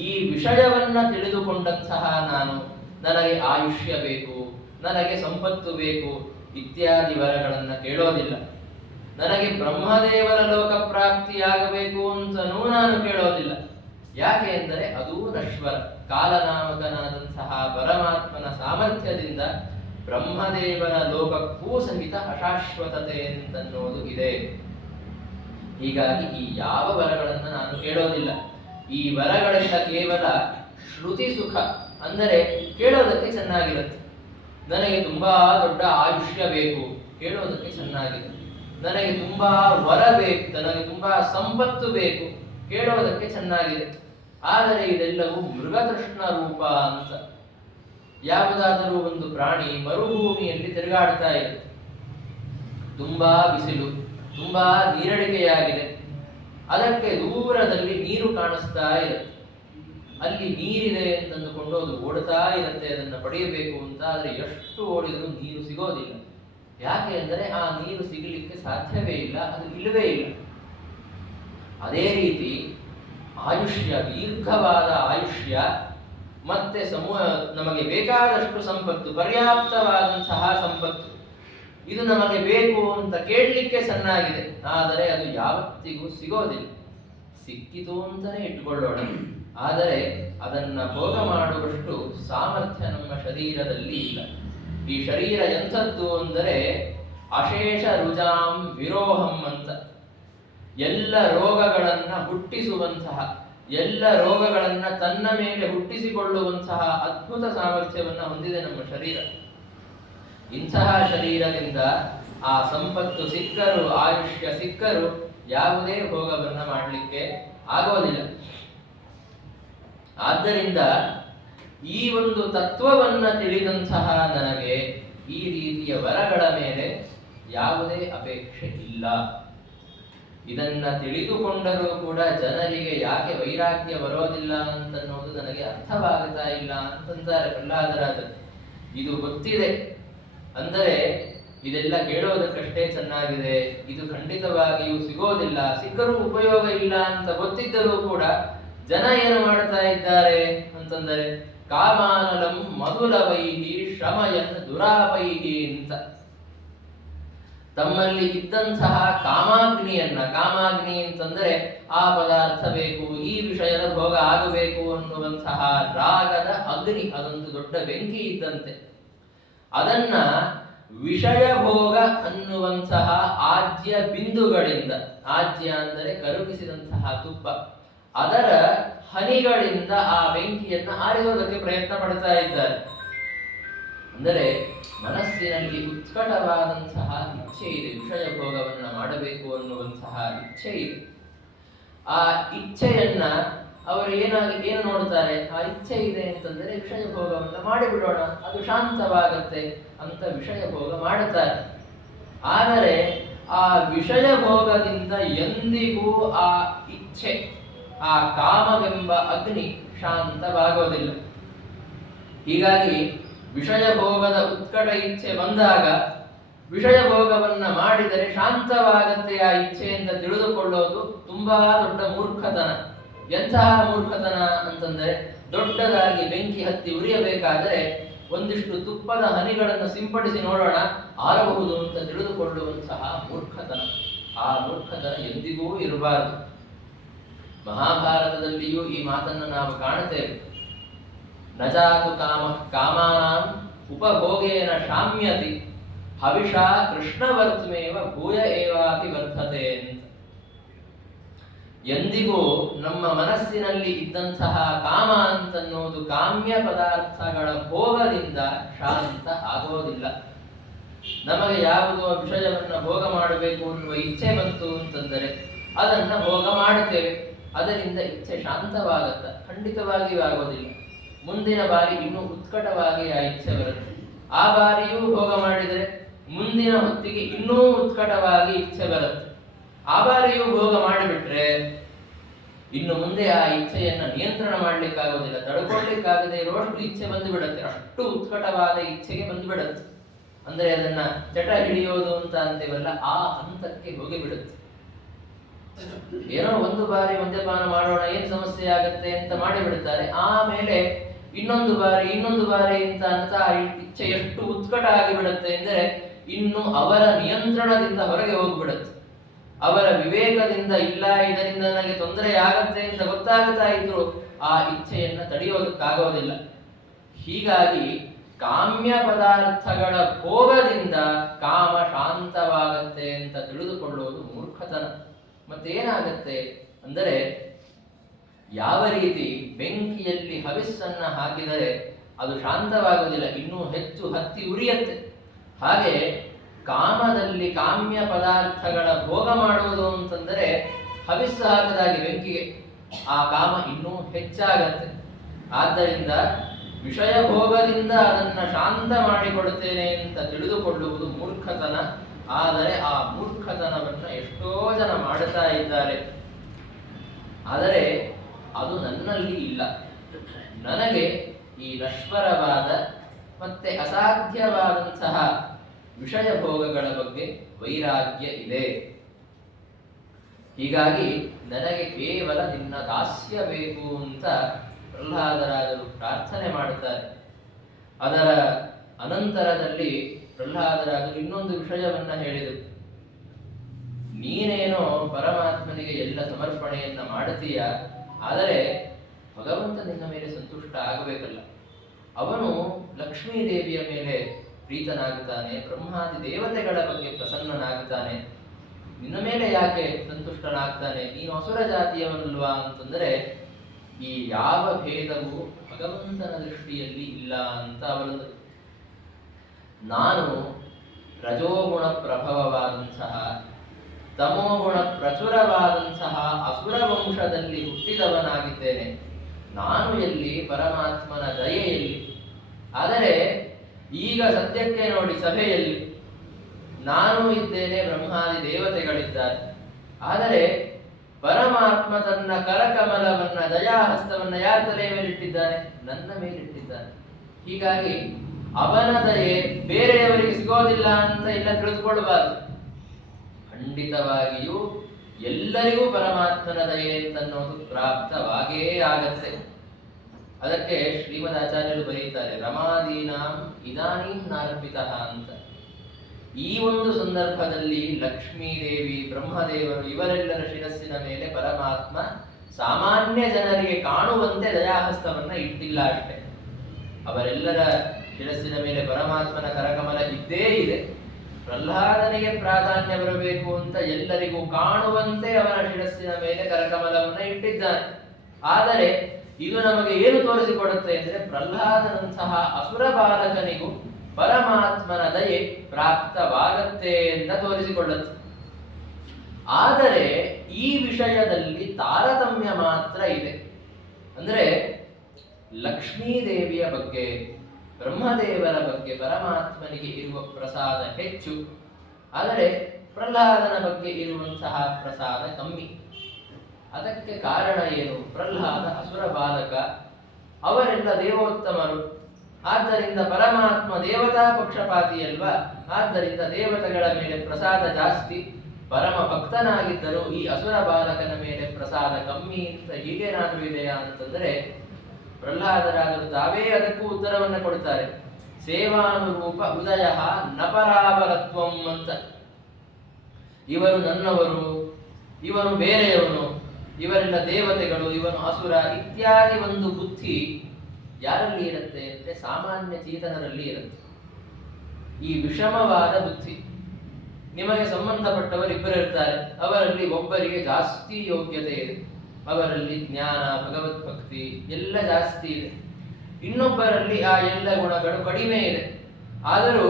ಈ ವಿಷಯವನ್ನ ತಿಳಿದುಕೊಂಡಂತಹ ನಾನು, ನನಗೆ ಆಯುಷ್ಯ ಬೇಕು, ನನಗೆ ಸಂಪತ್ತು ಬೇಕು ಇತ್ಯಾದಿ ವರಗಳನ್ನು ಕೇಳೋದಿಲ್ಲ. ನನಗೆ ಬ್ರಹ್ಮದೇವರ ಲೋಕ ಪ್ರಾಪ್ತಿಯಾಗಬೇಕು ಅಂತನೂ ನಾನು ಕೇಳೋದಿಲ್ಲ. ಯಾಕೆ ಎಂದರೆ ಅದೂ ನಶ್ವರ. ಕಾಲನಾಮಕನಾದಂತಹ ಪರಮಾತ್ಮನ ಸಾಮರ್ಥ್ಯದಿಂದ ಬ್ರಹ್ಮದೇವರ ಲೋಕಕ್ಕೂ ಸಹಿತ ಅಶಾಶ್ವತತೆ ಅಂತನ್ನೋದು ಇದೆ. ಹೀಗಾಗಿ ಈ ಯಾವ ವರಗಳನ್ನು ನಾನು ಕೇಳೋದಿಲ್ಲ. ಈ ವರಗಳೆಲ್ಲ ಕೇವಲ ಶ್ರುತಿ ಸುಖ, ಅಂದರೆ ಕೇಳೋದಕ್ಕೆ ಚೆನ್ನಾಗಿರುತ್ತೆ. ನನಗೆ ತುಂಬಾ ದೊಡ್ಡ ಆಯುಷ್ಯ ಬೇಕು, ಕೇಳೋದಕ್ಕೆ ಚೆನ್ನಾಗಿದೆ. ನನಗೆ ತುಂಬಾ ವರ ಬೇಕು, ನನಗೆ ತುಂಬಾ ಸಂಪತ್ತು ಬೇಕು, ಕೇಳೋದಕ್ಕೆ ಚೆನ್ನಾಗಿದೆ. ಆದರೆ ಇದೆಲ್ಲವೂ ಮೃಗತೃಷ್ಣ ರೂಪ ಅಂತ. ಯಾವುದಾದರೂ ಒಂದು ಪ್ರಾಣಿ ಮರುಭೂಮಿಯಲ್ಲಿ ತಿರುಗಾಡ್ತಾ ಇದೆ, ತುಂಬಾ ಬಿಸಿಲು, ತುಂಬಾ ನೀರಡಿಕೆಯಾಗಿದೆ, ಅದಕ್ಕೆ ದೂರದಲ್ಲಿ ನೀರು ಕಾಣಿಸ್ತಾ ಇರುತ್ತೆ. ಅಲ್ಲಿ ನೀರಿದೆ ಅಂತಂದುಕೊಂಡು ಅದು ಓಡ್ತಾ ಇರುತ್ತೆ ಅದನ್ನು ಪಡೆಯಬೇಕು ಅಂತ. ಆದರೆ ಎಷ್ಟು ಓಡಿದರೂ ನೀರು ಸಿಗೋದಿಲ್ಲ. ಯಾಕೆ ಅಂದರೆ ಆ ನೀರು ಸಿಗಲಿಕ್ಕೆ ಸಾಧ್ಯವೇ ಇಲ್ಲ, ಅದು ಇಲ್ಲವೇ ಇಲ್ಲ. ಅದೇ ರೀತಿ ಆಯುಷ್ಯ, ದೀರ್ಘವಾದ ಆಯುಷ್ಯ, ಮತ್ತೆ ನಮಗೆ ಬೇಕಾದಷ್ಟು ಸಂಪತ್ತು, ಪರ್ಯಾಪ್ತವಾದಂತಹ ಸಂಪತ್ತು, ಇದು ನಮಗೆ ಬೇಕು ಅಂತ ಕೇಳಲಿಕ್ಕೆ ಚೆನ್ನಾಗಿದೆ. ಆದರೆ ಅದು ಯಾವತ್ತಿಗೂ ಸಿಗೋದಿಲ್ಲ. ಸಿಕ್ಕಿತು ಅಂತಲೇ ಇಟ್ಕೊಳ್ಳೋಣ, ಆದರೆ ಅದನ್ನ ಭೋಗ ಮಾಡುವಷ್ಟು ಸಾಮರ್ಥ್ಯ ನಮ್ಮ ಶರೀರದಲ್ಲಿ ಇಲ್ಲ. ಈ ಶರೀರ ಎಂಥದ್ದು ಅಂದರೆ ಅಶೇಷ ರುಜಾಂ ವಿರೋಹಂ ಅಂತ. ಎಲ್ಲ ರೋಗಗಳನ್ನ ಹುಟ್ಟಿಸುವಂತಹ, ಎಲ್ಲ ರೋಗಗಳನ್ನ ತನ್ನ ಮೇಲೆ ಹುಟ್ಟಿಸಿಕೊಳ್ಳುವಂತಹ ಅದ್ಭುತ ಸಾಮರ್ಥ್ಯವನ್ನ ಹೊಂದಿದೆ ನಮ್ಮ ಶರೀರ. ಇಂತಹ ಶರೀರದಿಂದ ಆ ಸಂಪತ್ತು ಸಿಕ್ಕರೂ, ಆಯುಷ್ಯ ಸಿಕ್ಕರೂ ಯಾವುದೇ ಭೋಗವನ್ನ ಮಾಡಲಿಕ್ಕೆ ಆಗೋದಿಲ್ಲ. ಆದ್ದರಿಂದ ಈ ಒಂದು ತತ್ವವನ್ನ ತಿಳಿದಂತಹ ನನಗೆ ಈ ರೀತಿಯ ವರಗಳ ಮೇಲೆ ಯಾವುದೇ ಅಪೇಕ್ಷೆ ಇಲ್ಲ. ಇದನ್ನ ತಿಳಿದುಕೊಂಡರೂ ಕೂಡ ಜನರಿಗೆ ಯಾಕೆ ವೈರಾಗ್ಯ ಬರೋದಿಲ್ಲ ಅಂತನ್ನೋದು ನನಗೆ ಅರ್ಥವಾಗುತ್ತಾ ಇಲ್ಲ ಅಂತಂತಾರೆ ಪ್ರಹ್ಲಾದರಾಜರು. ಇದು ಗೊತ್ತಿದೆ ಅಂದರೆ ಇದೆಲ್ಲ ಕೇಳೋದಕ್ಕಷ್ಟೇ ಚೆನ್ನಾಗಿದೆ, ಇದು ಖಂಡಿತವಾಗಿಯೂ ಸಿಗೋದಿಲ್ಲ, ಸಿಕ್ಕರೂ ಉಪಯೋಗ ಇಲ್ಲ ಅಂತ ಗೊತ್ತಿದ್ದರೂ ಕೂಡ ಜನ ಏನು ಮಾಡ್ತಾ ಇದ್ದಾರೆ ಅಂತಂದರೆ ಕಾಮಾನಲಂ ಮಧುಲವೈಹಿ ಶ್ರಮಯನ್ ದುರಾಪೈಹಿ ಅಂತ. ತಮ್ಮಲ್ಲಿ ಇದ್ದಂತಹ ಕಾಮಾಗ್ನಿಯನ್ನ, ಕಾಮಾಗ್ನಿ ಅಂತಂದ್ರೆ ಆ ಪದಾರ್ಥ ಬೇಕು, ಈ ವಿಷಯದ ಭೋಗ ಆಗಬೇಕು ಅನ್ನುವಂತಹ ರಾಗದ ಅಗ್ನಿ, ಅದೊಂದು ದೊಡ್ಡ ಬೆಂಕಿ ಇದ್ದಂತೆ. ಅದನ್ನ ವಿಷಯ ಭೋಗ ಅನ್ನುವಂತಹ ಆಜ್ಯ ಬಿಂದುಗಳಿಂದ, ಆಜ್ಯ ಅಂದರೆ ಕರುಗಿಸಿದಂತಹ ತುಪ್ಪ, ಅದರ ಹನಿಗಳಿಂದ ಆ ಬೆಂಕಿಯನ್ನ ಆರಿಸೋದಕ್ಕೆ ಪ್ರಯತ್ನ ಪಡ್ತಾ ಇದ್ದಾರೆ. ಅಂದರೆ ಮನಸ್ಸಿನಲ್ಲಿ ಉತ್ಕಟವಾದಂತಹ ಇಚ್ಛೆ ಇದೆ, ವಿಷಯ ಭೋಗವನ್ನ ಮಾಡಬೇಕು ಅನ್ನುವಂತಹ ಇಚ್ಛೆ ಇದೆ. ಆ ಇಚ್ಛೆಯನ್ನ ಅವರು ಏನು ನೋಡ್ತಾರೆ, ಆ ಇಚ್ಛೆ ಇದೆ ಅಂತಂದರೆ ವಿಷಯ ಭೋಗವನ್ನ ಮಾಡಿಬಿಡೋಣ, ಅದು ಶಾಂತವಾಗತ್ತೆ ಅಂತ ವಿಷಯ ಭೋಗ ಮಾಡುತ್ತಾರೆ. ಆದರೆ ಆ ವಿಷಯ ಭೋಗದಿಂದ ಎಂದಿಗೂ ಆ ಇಚ್ಛೆ, ಆ ಕಾಮವೆಂಬ ಅಗ್ನಿ ಶಾಂತವಾಗೋದಿಲ್ಲ. ಹೀಗಾಗಿ ವಿಷಯ ಭೋಗದ ಉತ್ಕಟ ಇಚ್ಛೆ ಬಂದಾಗ ವಿಷಯ ಭೋಗವನ್ನ ಮಾಡಿದರೆ ಶಾಂತವಾಗತ್ತೆ ಆ ಇಚ್ಛೆ ಅಂತ ತಿಳಿದುಕೊಳ್ಳೋದು ತುಂಬಾ ದೊಡ್ಡ ಮೂರ್ಖತನ. ಎಂತಹ ಮೂರ್ಖತನ ಅಂತಂದರೆ, ದೊಡ್ಡದಾಗಿ ಬೆಂಕಿ ಹತ್ತಿ ಉರಿಯಬೇಕಾದರೆ ಒಂದಿಷ್ಟು ತುಪ್ಪದ ಹನಿಗಳನ್ನು ಸಿಂಪಡಿಸಿ ನೋಡೋಣ ಆರಬಹುದು ಅಂತ ತಿಳಿದುಕೊಳ್ಳುವಂತಹ ಮೂರ್ಖತನ. ಆ ಮೂರ್ಖತನ ಎಂದಿಗೂ ಇರಬಾರದು. ಮಹಾಭಾರತದಲ್ಲಿಯೂ ಈ ಮಾತನ್ನು ನಾವು ಕಾಣುತ್ತೇವೆ. ನಜಾತು ಕಾಮ ಕಾಮಾನಾಂ ಉಪಭೋಗೇನ ಶಾಮ್ಯತಿ ಹವಿಷಾ ಕೃಷ್ಣವರ್ತ್ಮೇವ ಭೂಯ ಏವಾಪಿ ವರ್ತತೆ ಅಂತ. ಎಂದಿಗೂ ನಮ್ಮ ಮನಸ್ಸಿನಲ್ಲಿ ಇದ್ದಂತಹ ಕಾಮ ಅಂತನ್ನೋದು ಕಾಮ್ಯ ಪದಾರ್ಥಗಳ ಭೋಗದಿಂದ ಶಾಂತ ಆಗೋದಿಲ್ಲ. ನಮಗೆ ಯಾವುದೋ ವಿಷಯವನ್ನು ಭೋಗ ಮಾಡಬೇಕು ಅನ್ನುವ ಇಚ್ಛೆ ಬಂತು ಅಂತಂದರೆ ಅದನ್ನ ಭೋಗ ಮಾಡುತ್ತೇವೆ. ಅದರಿಂದ ಇಚ್ಛೆ ಶಾಂತವಾಗತ್ತ? ಖಂಡಿತವಾಗಿಯೂ ಆಗೋದಿಲ್ಲ. ಮುಂದಿನ ಬಾರಿ ಇನ್ನೂ ಉತ್ಕಟವಾಗಿ ಆ ಇಚ್ಛೆ ಬರುತ್ತೆ. ಆ ಬಾರಿಯೂ ಭೋಗ ಮಾಡಿದರೆ ಮುಂದಿನ ಹೊತ್ತಿಗೆ ಇನ್ನೂ ಉತ್ಕಟವಾಗಿ ಇಚ್ಛೆ ಬರುತ್ತೆ. ಆ ಬಾರಿಯೂ ಭೋಗ ಮಾಡಿಬಿಟ್ರೆ ಇನ್ನು ಮುಂದೆ ಆ ಇಚ್ಛೆಯನ್ನ ನಿಯಂತ್ರಣ ಮಾಡ್ಲಿಕ್ಕಾಗೋದಿಲ್ಲ, ತಡ್ಕೊಳ್ಲಿಕ್ಕಾಗದೆ ಇರುವಷ್ಟು ಇಚ್ಛೆ ಬಂದು ಬಿಡುತ್ತೆ. ಅಷ್ಟು ಉತ್ಕಟವಾದ ಇಚ್ಛೆಗೆ ಬಂದು ಬಿಡುತ್ತೆ. ಅಂದ್ರೆ ಅದನ್ನ ಚಟ ಹಿಡಿಯೋದು ಅಂತ ಅಂತೀವಲ್ಲ, ಆ ಹಂತಕ್ಕೆ ಹೋಗಿಬಿಡುತ್ತೆ. ಏನೋ ಒಂದು ಬಾರಿ ಮದ್ಯಪಾನ ಮಾಡೋಣ, ಏನ್ ಸಮಸ್ಯೆ ಆಗತ್ತೆ ಅಂತ ಮಾಡಿಬಿಡ್ತಾರೆ. ಆಮೇಲೆ ಇನ್ನೊಂದು ಬಾರಿ ಅಂತ ಅಂತ ಇಚ್ಛೆ ಎಷ್ಟು ಉತ್ಕಟ ಆಗಿಬಿಡುತ್ತೆ ಅಂದ್ರೆ ಇನ್ನು ಅವರ ನಿಯಂತ್ರಣದಿಂದ ಹೊರಗೆ ಹೋಗ್ಬಿಡುತ್ತೆ. ಅವರ ವಿವೇಕದಿಂದ ಇಲ್ಲ, ಇದರಿಂದ ನನಗೆ ತೊಂದರೆ ಆಗತ್ತೆ ಅಂತ ಗೊತ್ತಾಗುತ್ತಾ ಇದ್ರು ಆ ಇಚ್ಛೆಯನ್ನ ತಡೆಯೋದಕ್ಕಾಗೋದಿಲ್ಲ. ಹೀಗಾಗಿ ಕಾಮ್ಯ ಪದಾರ್ಥಗಳ ಭೋಗದಿಂದ ಕಾಮ ಶಾಂತವಾಗತ್ತೆ ಅಂತ ತಿಳಿದುಕೊಳ್ಳುವುದು ಮೂರ್ಖತನ. ಮತ್ತೇನಾಗತ್ತೆ ಅಂದರೆ, ಯಾವ ರೀತಿ ಬೆಂಕಿಯಲ್ಲಿ ಹವಿಸ್ಸನ್ನ ಹಾಕಿದರೆ ಅದು ಶಾಂತವಾಗುವುದಿಲ್ಲ, ಇನ್ನೂ ಹೆಚ್ಚು ಹತ್ತಿ ಉರಿಯತ್ತೆ. ಹಾಗೆ ಕಾಮದಲ್ಲಿ ಕಾಮ್ಯ ಪದಾರ್ಥಗಳ ಭೋಗ ಮಾಡುವುದು ಅಂತಂದರೆ ಹವಿಸ್ಸು ಹಾಕದಾಗಿ ಬೆಂಕಿಗೆ ಆ ಕಾಮ ಇನ್ನೂ ಹೆಚ್ಚಾಗತ್ತೆ. ಆದ್ದರಿಂದ ವಿಷಯ ಭೋಗದಿಂದ ಅದನ್ನ ಶಾಂತ ಮಾಡಿಕೊಡುತ್ತೇನೆ ಅಂತ ತಿಳಿದುಕೊಳ್ಳುವುದು ಮೂರ್ಖತನ. ಆದರೆ ಆ ಮೂರ್ಖತನವನ್ನು ಎಷ್ಟೋ ಜನ ಮಾಡುತ್ತಾ ಇದ್ದಾರೆ. ಆದರೆ ಅದು ನನ್ನಲ್ಲಿ ಇಲ್ಲ. ನನಗೆ ಈ ನಶ್ವರವಾದ ಮತ್ತೆ ಅಸಾಧ್ಯವಾದಂತಹ ವಿಷಯ ಭೋಗಗಳ ಬಗ್ಗೆ ವೈರಾಗ್ಯ ಇದೆ. ಹೀಗಾಗಿ ನನಗೆ ಕೇವಲ ನಿನ್ನ ದಾಸ್ಯ ಬೇಕು ಅಂತ ಪ್ರಹ್ಲಾದರಾಜರು ಪ್ರಾರ್ಥನೆ ಮಾಡುತ್ತಾರೆ. ಅದರ ಅನಂತರದಲ್ಲಿ ಪ್ರಹ್ಲಾದರಾಜರು ಇನ್ನೊಂದು ವಿಷಯವನ್ನ ಹೇಳಿದರು. ನೀನೇನೋ ಪರಮಾತ್ಮನಿಗೆ ಎಲ್ಲ ಸಮರ್ಪಣೆಯನ್ನ ಮಾಡುತ್ತೀಯ, ಆದರೆ ಭಗವಂತ ನಿನ್ನ ಮೇಲೆ ಸಂತುಷ್ಟ ಆಗಬೇಕಲ್ಲ. ಅವನು ಲಕ್ಷ್ಮೀ ದೇವಿಯ ಮೇಲೆ ಪ್ರೀತನಾಗುತ್ತಾನೆ, ಬ್ರಹ್ಮಾದಿ ದೇವತೆಗಳ ಬಗ್ಗೆ ಪ್ರಸನ್ನನಾಗುತ್ತಾನೆ, ನಿನ್ನ ಮೇಲೆ ಯಾಕೆ ಸಂತುಷ್ಟನಾಗ್ತಾನೆ? ನೀನು ಅಸುರ ಜಾತಿಯವನಲ್ವಾ ಅಂತಂದರೆ ಈ ಯಾವ ಭೇದವೂ ಭಗವಂತನ ದೃಷ್ಟಿಯಲ್ಲಿ ಇಲ್ಲ ಅಂತ ಅವರೊಂದು. ನಾನು ರಜೋಗುಣ ಪ್ರಭವವಾದಂತಹ ತಮೋಗುಣ ಪ್ರಚುರವಾದಂತಹ ಅಸುರ ವಂಶದಲ್ಲಿ ಹುಟ್ಟಿದವನಾಗಿದ್ದೇನೆ. ನಾನು ಎಲ್ಲಿ ಪರಮಾತ್ಮನ ದಯೆಯಲ್ಲಿ? ಆದರೆ ಈಗ ಸದ್ಯಕ್ಕೆ ನೋಡಿ, ಸಭೆಯಲ್ಲಿ ನಾನು ಇದ್ದೇನೆ, ಬ್ರಹ್ಮಾದಿ ದೇವತೆಗಳಿದ್ದಾರೆ. ಆದರೆ ಪರಮಾತ್ಮ ತನ್ನ ಕರಕಮಲವನ್ನ, ದಯಾಹಸ್ತವನ್ನ ಯಾರ ತಲೆಯ ಮೇಲಿಟ್ಟಿದ್ದಾನೆ? ನನ್ನ ಮೇಲಿಟ್ಟಿದ್ದಾನೆ. ಹೀಗಾಗಿ ಅವನ ದಯೆ ಬೇರೆಯವರಿಗೆ ಸಿಗೋದಿಲ್ಲ ಅಂತ ಇಲ್ಲ ತಿಳಿದುಕೊಳ್ಳಬಾರದು. ಖಂಡಿತವಾಗಿಯೂ ಎಲ್ಲರಿಗೂ ಪರಮಾತ್ಮನ ದಯೆ ಅಂತನ್ನೋದು ಪ್ರಾಪ್ತವಾಗೇ ಆಗತ್ತೆ. ಅದಕ್ಕೆ ಶ್ರೀಮದ್ ಆಚಾರ್ಯರು ಬರೀತಾರೆ, ರಮಾದೀನಾಂ ಇದಾನೀಂ ನಾರ್ಪಿತಃ ಅಂತ. ಈ ಒಂದು ಸಂದರ್ಭದಲ್ಲಿ ಲಕ್ಷ್ಮೀದೇವಿ, ಬ್ರಹ್ಮದೇವರು ಇವರೆಲ್ಲರ ಶಿರಸ್ಸಿನ ಮೇಲೆ ಪರಮಾತ್ಮ ಸಾಮಾನ್ಯ ಜನರಿಗೆ ಕಾಣುವಂತೆ ದಯಾಹಸ್ತವನ್ನ ಇಟ್ಟಿಲ್ಲ ಅಷ್ಟೇ. ಅವರೆಲ್ಲರ ಶಿರಸ್ಸಿನ ಮೇಲೆ ಪರಮಾತ್ಮನ ಕರಕಮಲ ಇದ್ದೇ ಇದೆ. ಪ್ರಹ್ಲಾದನಿಗೆ ಪ್ರಾಧಾನ್ಯ ಬರಬೇಕು ಅಂತ ಎಲ್ಲರಿಗೂ ಕಾಣುವಂತೆ ಅವರ ಶಿರಸ್ಸಿನ ಮೇಲೆ ಕರಕಮಲವನ್ನ ಇಟ್ಟಿದ್ದಾನೆ. ಆದರೆ ಇದು ನಮಗೆ ಏನು ತೋರಿಸಿಕೊಡುತ್ತೆ ಅಂದ್ರೆ, ಪ್ರಹ್ಲಾದನಂತಹ ಅಸುರ ಬಾಲಕನಿಗೂ ಪರಮಾತ್ಮನ ದಯೆ ಪ್ರಾಪ್ತವಾಗತ್ತೆ ಅಂತ ತೋರಿಸಿಕೊಳ್ಳುತ್ತೆ. ಆದರೆ ಈ ವಿಷಯದಲ್ಲಿ ತಾರತಮ್ಯ ಮಾತ್ರ ಇದೆ. ಅಂದ್ರೆ ಲಕ್ಷ್ಮೀದೇವಿಯ ಬಗ್ಗೆ, ಬ್ರಹ್ಮದೇವರ ಬಗ್ಗೆ ಪರಮಾತ್ಮನಿಗೆ ಇರುವ ಪ್ರಸಾದ ಹೆಚ್ಚು, ಆದರೆ ಪ್ರಹ್ಲಾದನ ಬಗ್ಗೆ ಇರುವಂತಹ ಪ್ರಸಾದ ಕಮ್ಮಿ. ಅದಕ್ಕೆ ಕಾರಣ ಏನು? ಪ್ರಹ್ಲಾದ ಅಸುರ ಬಾಲಕ, ಅವರೆಲ್ಲ ದೇವೋತ್ತಮರು. ಆದ್ದರಿಂದ ಪರಮಾತ್ಮ ದೇವತಾ ಪಕ್ಷಪಾತಿ ಅಲ್ವಾ, ಆದ್ದರಿಂದ ದೇವತೆಗಳ ಮೇಲೆ ಪ್ರಸಾದ ಜಾಸ್ತಿ, ಪರಮ ಭಕ್ತನಾಗಿದ್ದರೂ ಈ ಅಸುರ ಬಾಲಕನ ಮೇಲೆ ಪ್ರಸಾದ ಕಮ್ಮಿ ಅಂತ ಹೀಗೇನಾದ್ರೂ ಇದೆಯಾ ಅಂತಂದ್ರೆ ಪ್ರಹ್ಲಾದರಾದರು ತಾವೇ ಅದಕ್ಕೂ ಉತ್ತರವನ್ನು ಕೊಡ್ತಾರೆ. ಸೇವಾನುರೂಪ ಉದಯ ನಪರಾವರತ್ವಂ ಅಂತ. ಇವರು ನನ್ನವರು, ಇವನು ಬೇರೆಯವನು, ಇವರೆಲ್ಲ ದೇವತೆಗಳು, ಇವನು ಅಸುರ ಇತ್ಯಾದಿ ಒಂದು ಬುದ್ಧಿ ಯಾರಲ್ಲಿ ಇರುತ್ತೆ ಅಂದ್ರೆ ಸಾಮಾನ್ಯ ಚೇತನರಲ್ಲಿ ಇರುತ್ತೆ. ಈ ವಿಷಮವಾದ ಬುದ್ಧಿ. ನಿಮಗೆ ಸಂಬಂಧಪಟ್ಟವರು ಇಬ್ಬರು ಇರ್ತಾರೆ, ಅವರಲ್ಲಿ ಒಬ್ಬರಿಗೆ ಜಾಸ್ತಿ ಯೋಗ್ಯತೆ ಇದೆ, ಅವರಲ್ಲಿ ಜ್ಞಾನ, ಭಗವದ್ಭಕ್ತಿ ಎಲ್ಲ ಜಾಸ್ತಿ ಇದೆ. ಇನ್ನೊಬ್ಬರಲ್ಲಿ ಆ ಎಲ್ಲ ಗುಣಗಳು ಕಡಿಮೆ ಇದೆ. ಆದರೂ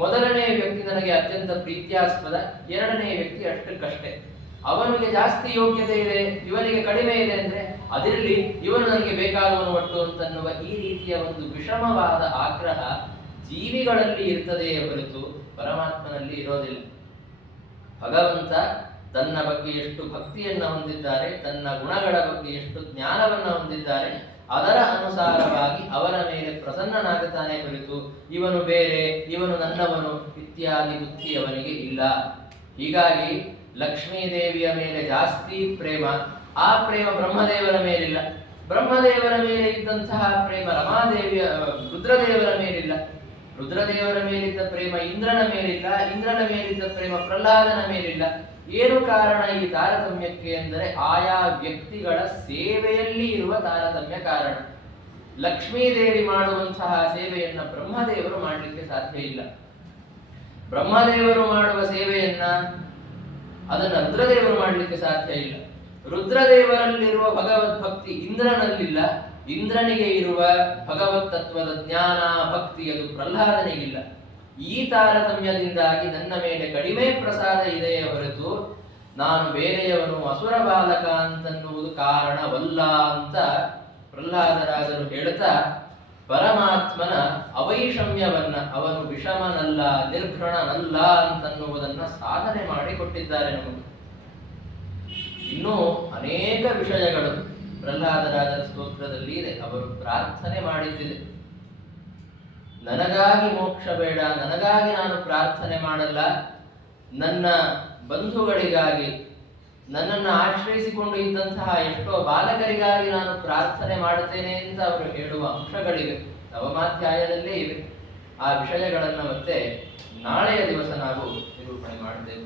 ಮೊದಲನೇ ವ್ಯಕ್ತಿ ನನಗೆ ಅತ್ಯಂತ ಪ್ರೀತ್ಯಾಸ್ಪದ, ಎರಡನೇ ವ್ಯಕ್ತಿ ಅಷ್ಟಕ್ಕಷ್ಟೇ. ಅವನಿಗೆ ಜಾಸ್ತಿ ಯೋಗ್ಯತೆ ಇದೆ, ಇವನಿಗೆ ಕಡಿಮೆ ಇದೆ ಅಂದ್ರೆ ಅದಿರಲಿ, ಇವನು ನನಗೆ ಬೇಕಾದವನು ಒಟ್ಟು ಅಂತನ್ನುವ ಈ ರೀತಿಯ ಒಂದು ವಿಷಮವಾದ ಆಗ್ರಹ ಜೀವಿಗಳಲ್ಲಿ ಇರ್ತದೆಯೇ ಹೊರತು ಪರಮಾತ್ಮನಲ್ಲಿ ಇರೋದಿಲ್ಲ. ಭಗವಂತ ತನ್ನ ಬಗ್ಗೆ ಎಷ್ಟು ಭಕ್ತಿಯನ್ನು ಹೊಂದಿದ್ದಾರೆ, ತನ್ನ ಗುಣಗಳ ಬಗ್ಗೆ ಎಷ್ಟು ಜ್ಞಾನವನ್ನು ಹೊಂದಿದ್ದಾರೆ, ಅದರ ಅನುಸಾರವಾಗಿ ಅವರ ಮೇಲೆ ಪ್ರಸನ್ನನಾಗುತ್ತಾನೆ ಹೊರತು ಇವನು ಬೇರೆ, ಇವನು ನನ್ನವನು ಇತ್ಯಾದಿ ಬುದ್ಧಿ ಅವನಿಗೆ ಇಲ್ಲ. ಹೀಗಾಗಿ ಲಕ್ಷ್ಮೀದೇವಿಯ ಮೇಲೆ ಜಾಸ್ತಿ ಪ್ರೇಮ, ಆ ಪ್ರೇಮ ಬ್ರಹ್ಮದೇವರ ಮೇಲಿಲ್ಲ. ಬ್ರಹ್ಮದೇವರ ಮೇಲೆ ಇದ್ದಂತಹ ಪ್ರೇಮ ರಮಾದೇವಿಯ ರುದ್ರದೇವರ ಮೇಲಿಲ್ಲ. ರುದ್ರದೇವರ ಮೇಲಿದ್ದ ಪ್ರೇಮ ಇಂದ್ರನ ಮೇಲಿಲ್ಲ, ಇಂದ್ರನ ಮೇಲಿದ್ದ ಪ್ರೇಮ ಪ್ರಹ್ಲಾದನ ಮೇಲಿಲ್ಲ. ಏನು ಕಾರಣ ಈ ತಾರತಮ್ಯಕ್ಕೆ ಅಂದರೆ ಆಯಾ ವ್ಯಕ್ತಿಗಳ ಸೇವೆಯಲ್ಲಿ ಇರುವ ತಾರತಮ್ಯ ಕಾರಣ. ಲಕ್ಷ್ಮೀದೇವಿ ಮಾಡುವಂತಹ ಸೇವೆಯನ್ನ ಬ್ರಹ್ಮದೇವರು ಮಾಡಲಿಕ್ಕೆ ಸಾಧ್ಯ ಇಲ್ಲ. ಬ್ರಹ್ಮದೇವರು ಮಾಡುವ ಸೇವೆಯನ್ನ ಅದನ್ನು ರುದ್ರದೇವರು ಮಾಡಲಿಕ್ಕೆ ಸಾಧ್ಯ ಇಲ್ಲ. ರುದ್ರದೇವರಲ್ಲಿರುವ ಭಗವದ್ಭಕ್ತಿ ಇಂದ್ರನಲ್ಲಿಲ್ಲ, ಇಂದ್ರನಿಗೆ ಇರುವ ಭಗವತ್ ತತ್ವದ ಜ್ಞಾನ ಭಕ್ತಿ ಅದು ಪ್ರಹ್ಲಾದನಿಗಿಲ್ಲ. ಈ ತಾರತಮ್ಯದಿಂದಾಗಿ ನನ್ನ ಮೇಲೆ ಕಡಿಮೆ ಪ್ರಸಾದ ಇದೆಯೇ ಹೊರತು ನಾನು ಬೇರೆಯವನು ಅಸುರ ಬಾಲಕ ಅಂತನ್ನುವುದು ಕಾರಣವಲ್ಲ ಅಂತ ಪ್ರಹ್ಲಾದರಾಜರು ಹೇಳ್ತಾ ಪರಮಾತ್ಮನ ಅವೈಷಮ್ಯವನ್ನ, ಅವನು ವಿಷಮನಲ್ಲ, ನಿರ್ಘೃಣನಲ್ಲ ಅಂತನ್ನುವುದನ್ನ ಸಾಧನೆ ಮಾಡಿ ಕೊಟ್ಟಿದ್ದಾರೆ ನಮಗೆ. ಇನ್ನೂ ಅನೇಕ ವಿಷಯಗಳು ಪ್ರಹ್ಲಾದರಾಜರ ಸ್ತೋತ್ರದಲ್ಲಿ ಇದೆ. ಅವರು ಪ್ರಾರ್ಥನೆ ಮಾಡಿದ್ದಿದೆ, ನನಗಾಗಿ ಮೋಕ್ಷ ಬೇಡ, ನನಗಾಗಿ ನಾನು ಪ್ರಾರ್ಥನೆ ಮಾಡಲ್ಲ, ನನ್ನ ಬಂಧುಗಳಿಗಾಗಿ, ನನ್ನನ್ನು ಆಶ್ರಯಿಸಿಕೊಂಡು ಇದ್ದಂತಹ ಎಷ್ಟೋ ಬಾಲಕರಿಗಾಗಿ ನಾನು ಪ್ರಾರ್ಥನೆ ಮಾಡುತ್ತೇನೆ ಅಂತ ಅವರು ಹೇಳುವ ಅಂಶಗಳಿವೆ, ನವಮಾಧ್ಯಾಯದಲ್ಲೇ ಇವೆ. ಆ ವಿಷಯಗಳನ್ನು ಮತ್ತೆ ನಾಳೆಯ ದಿವಸ ನಾವು ನಿರೂಪಣೆ ಮಾಡುತ್ತೇವೆ.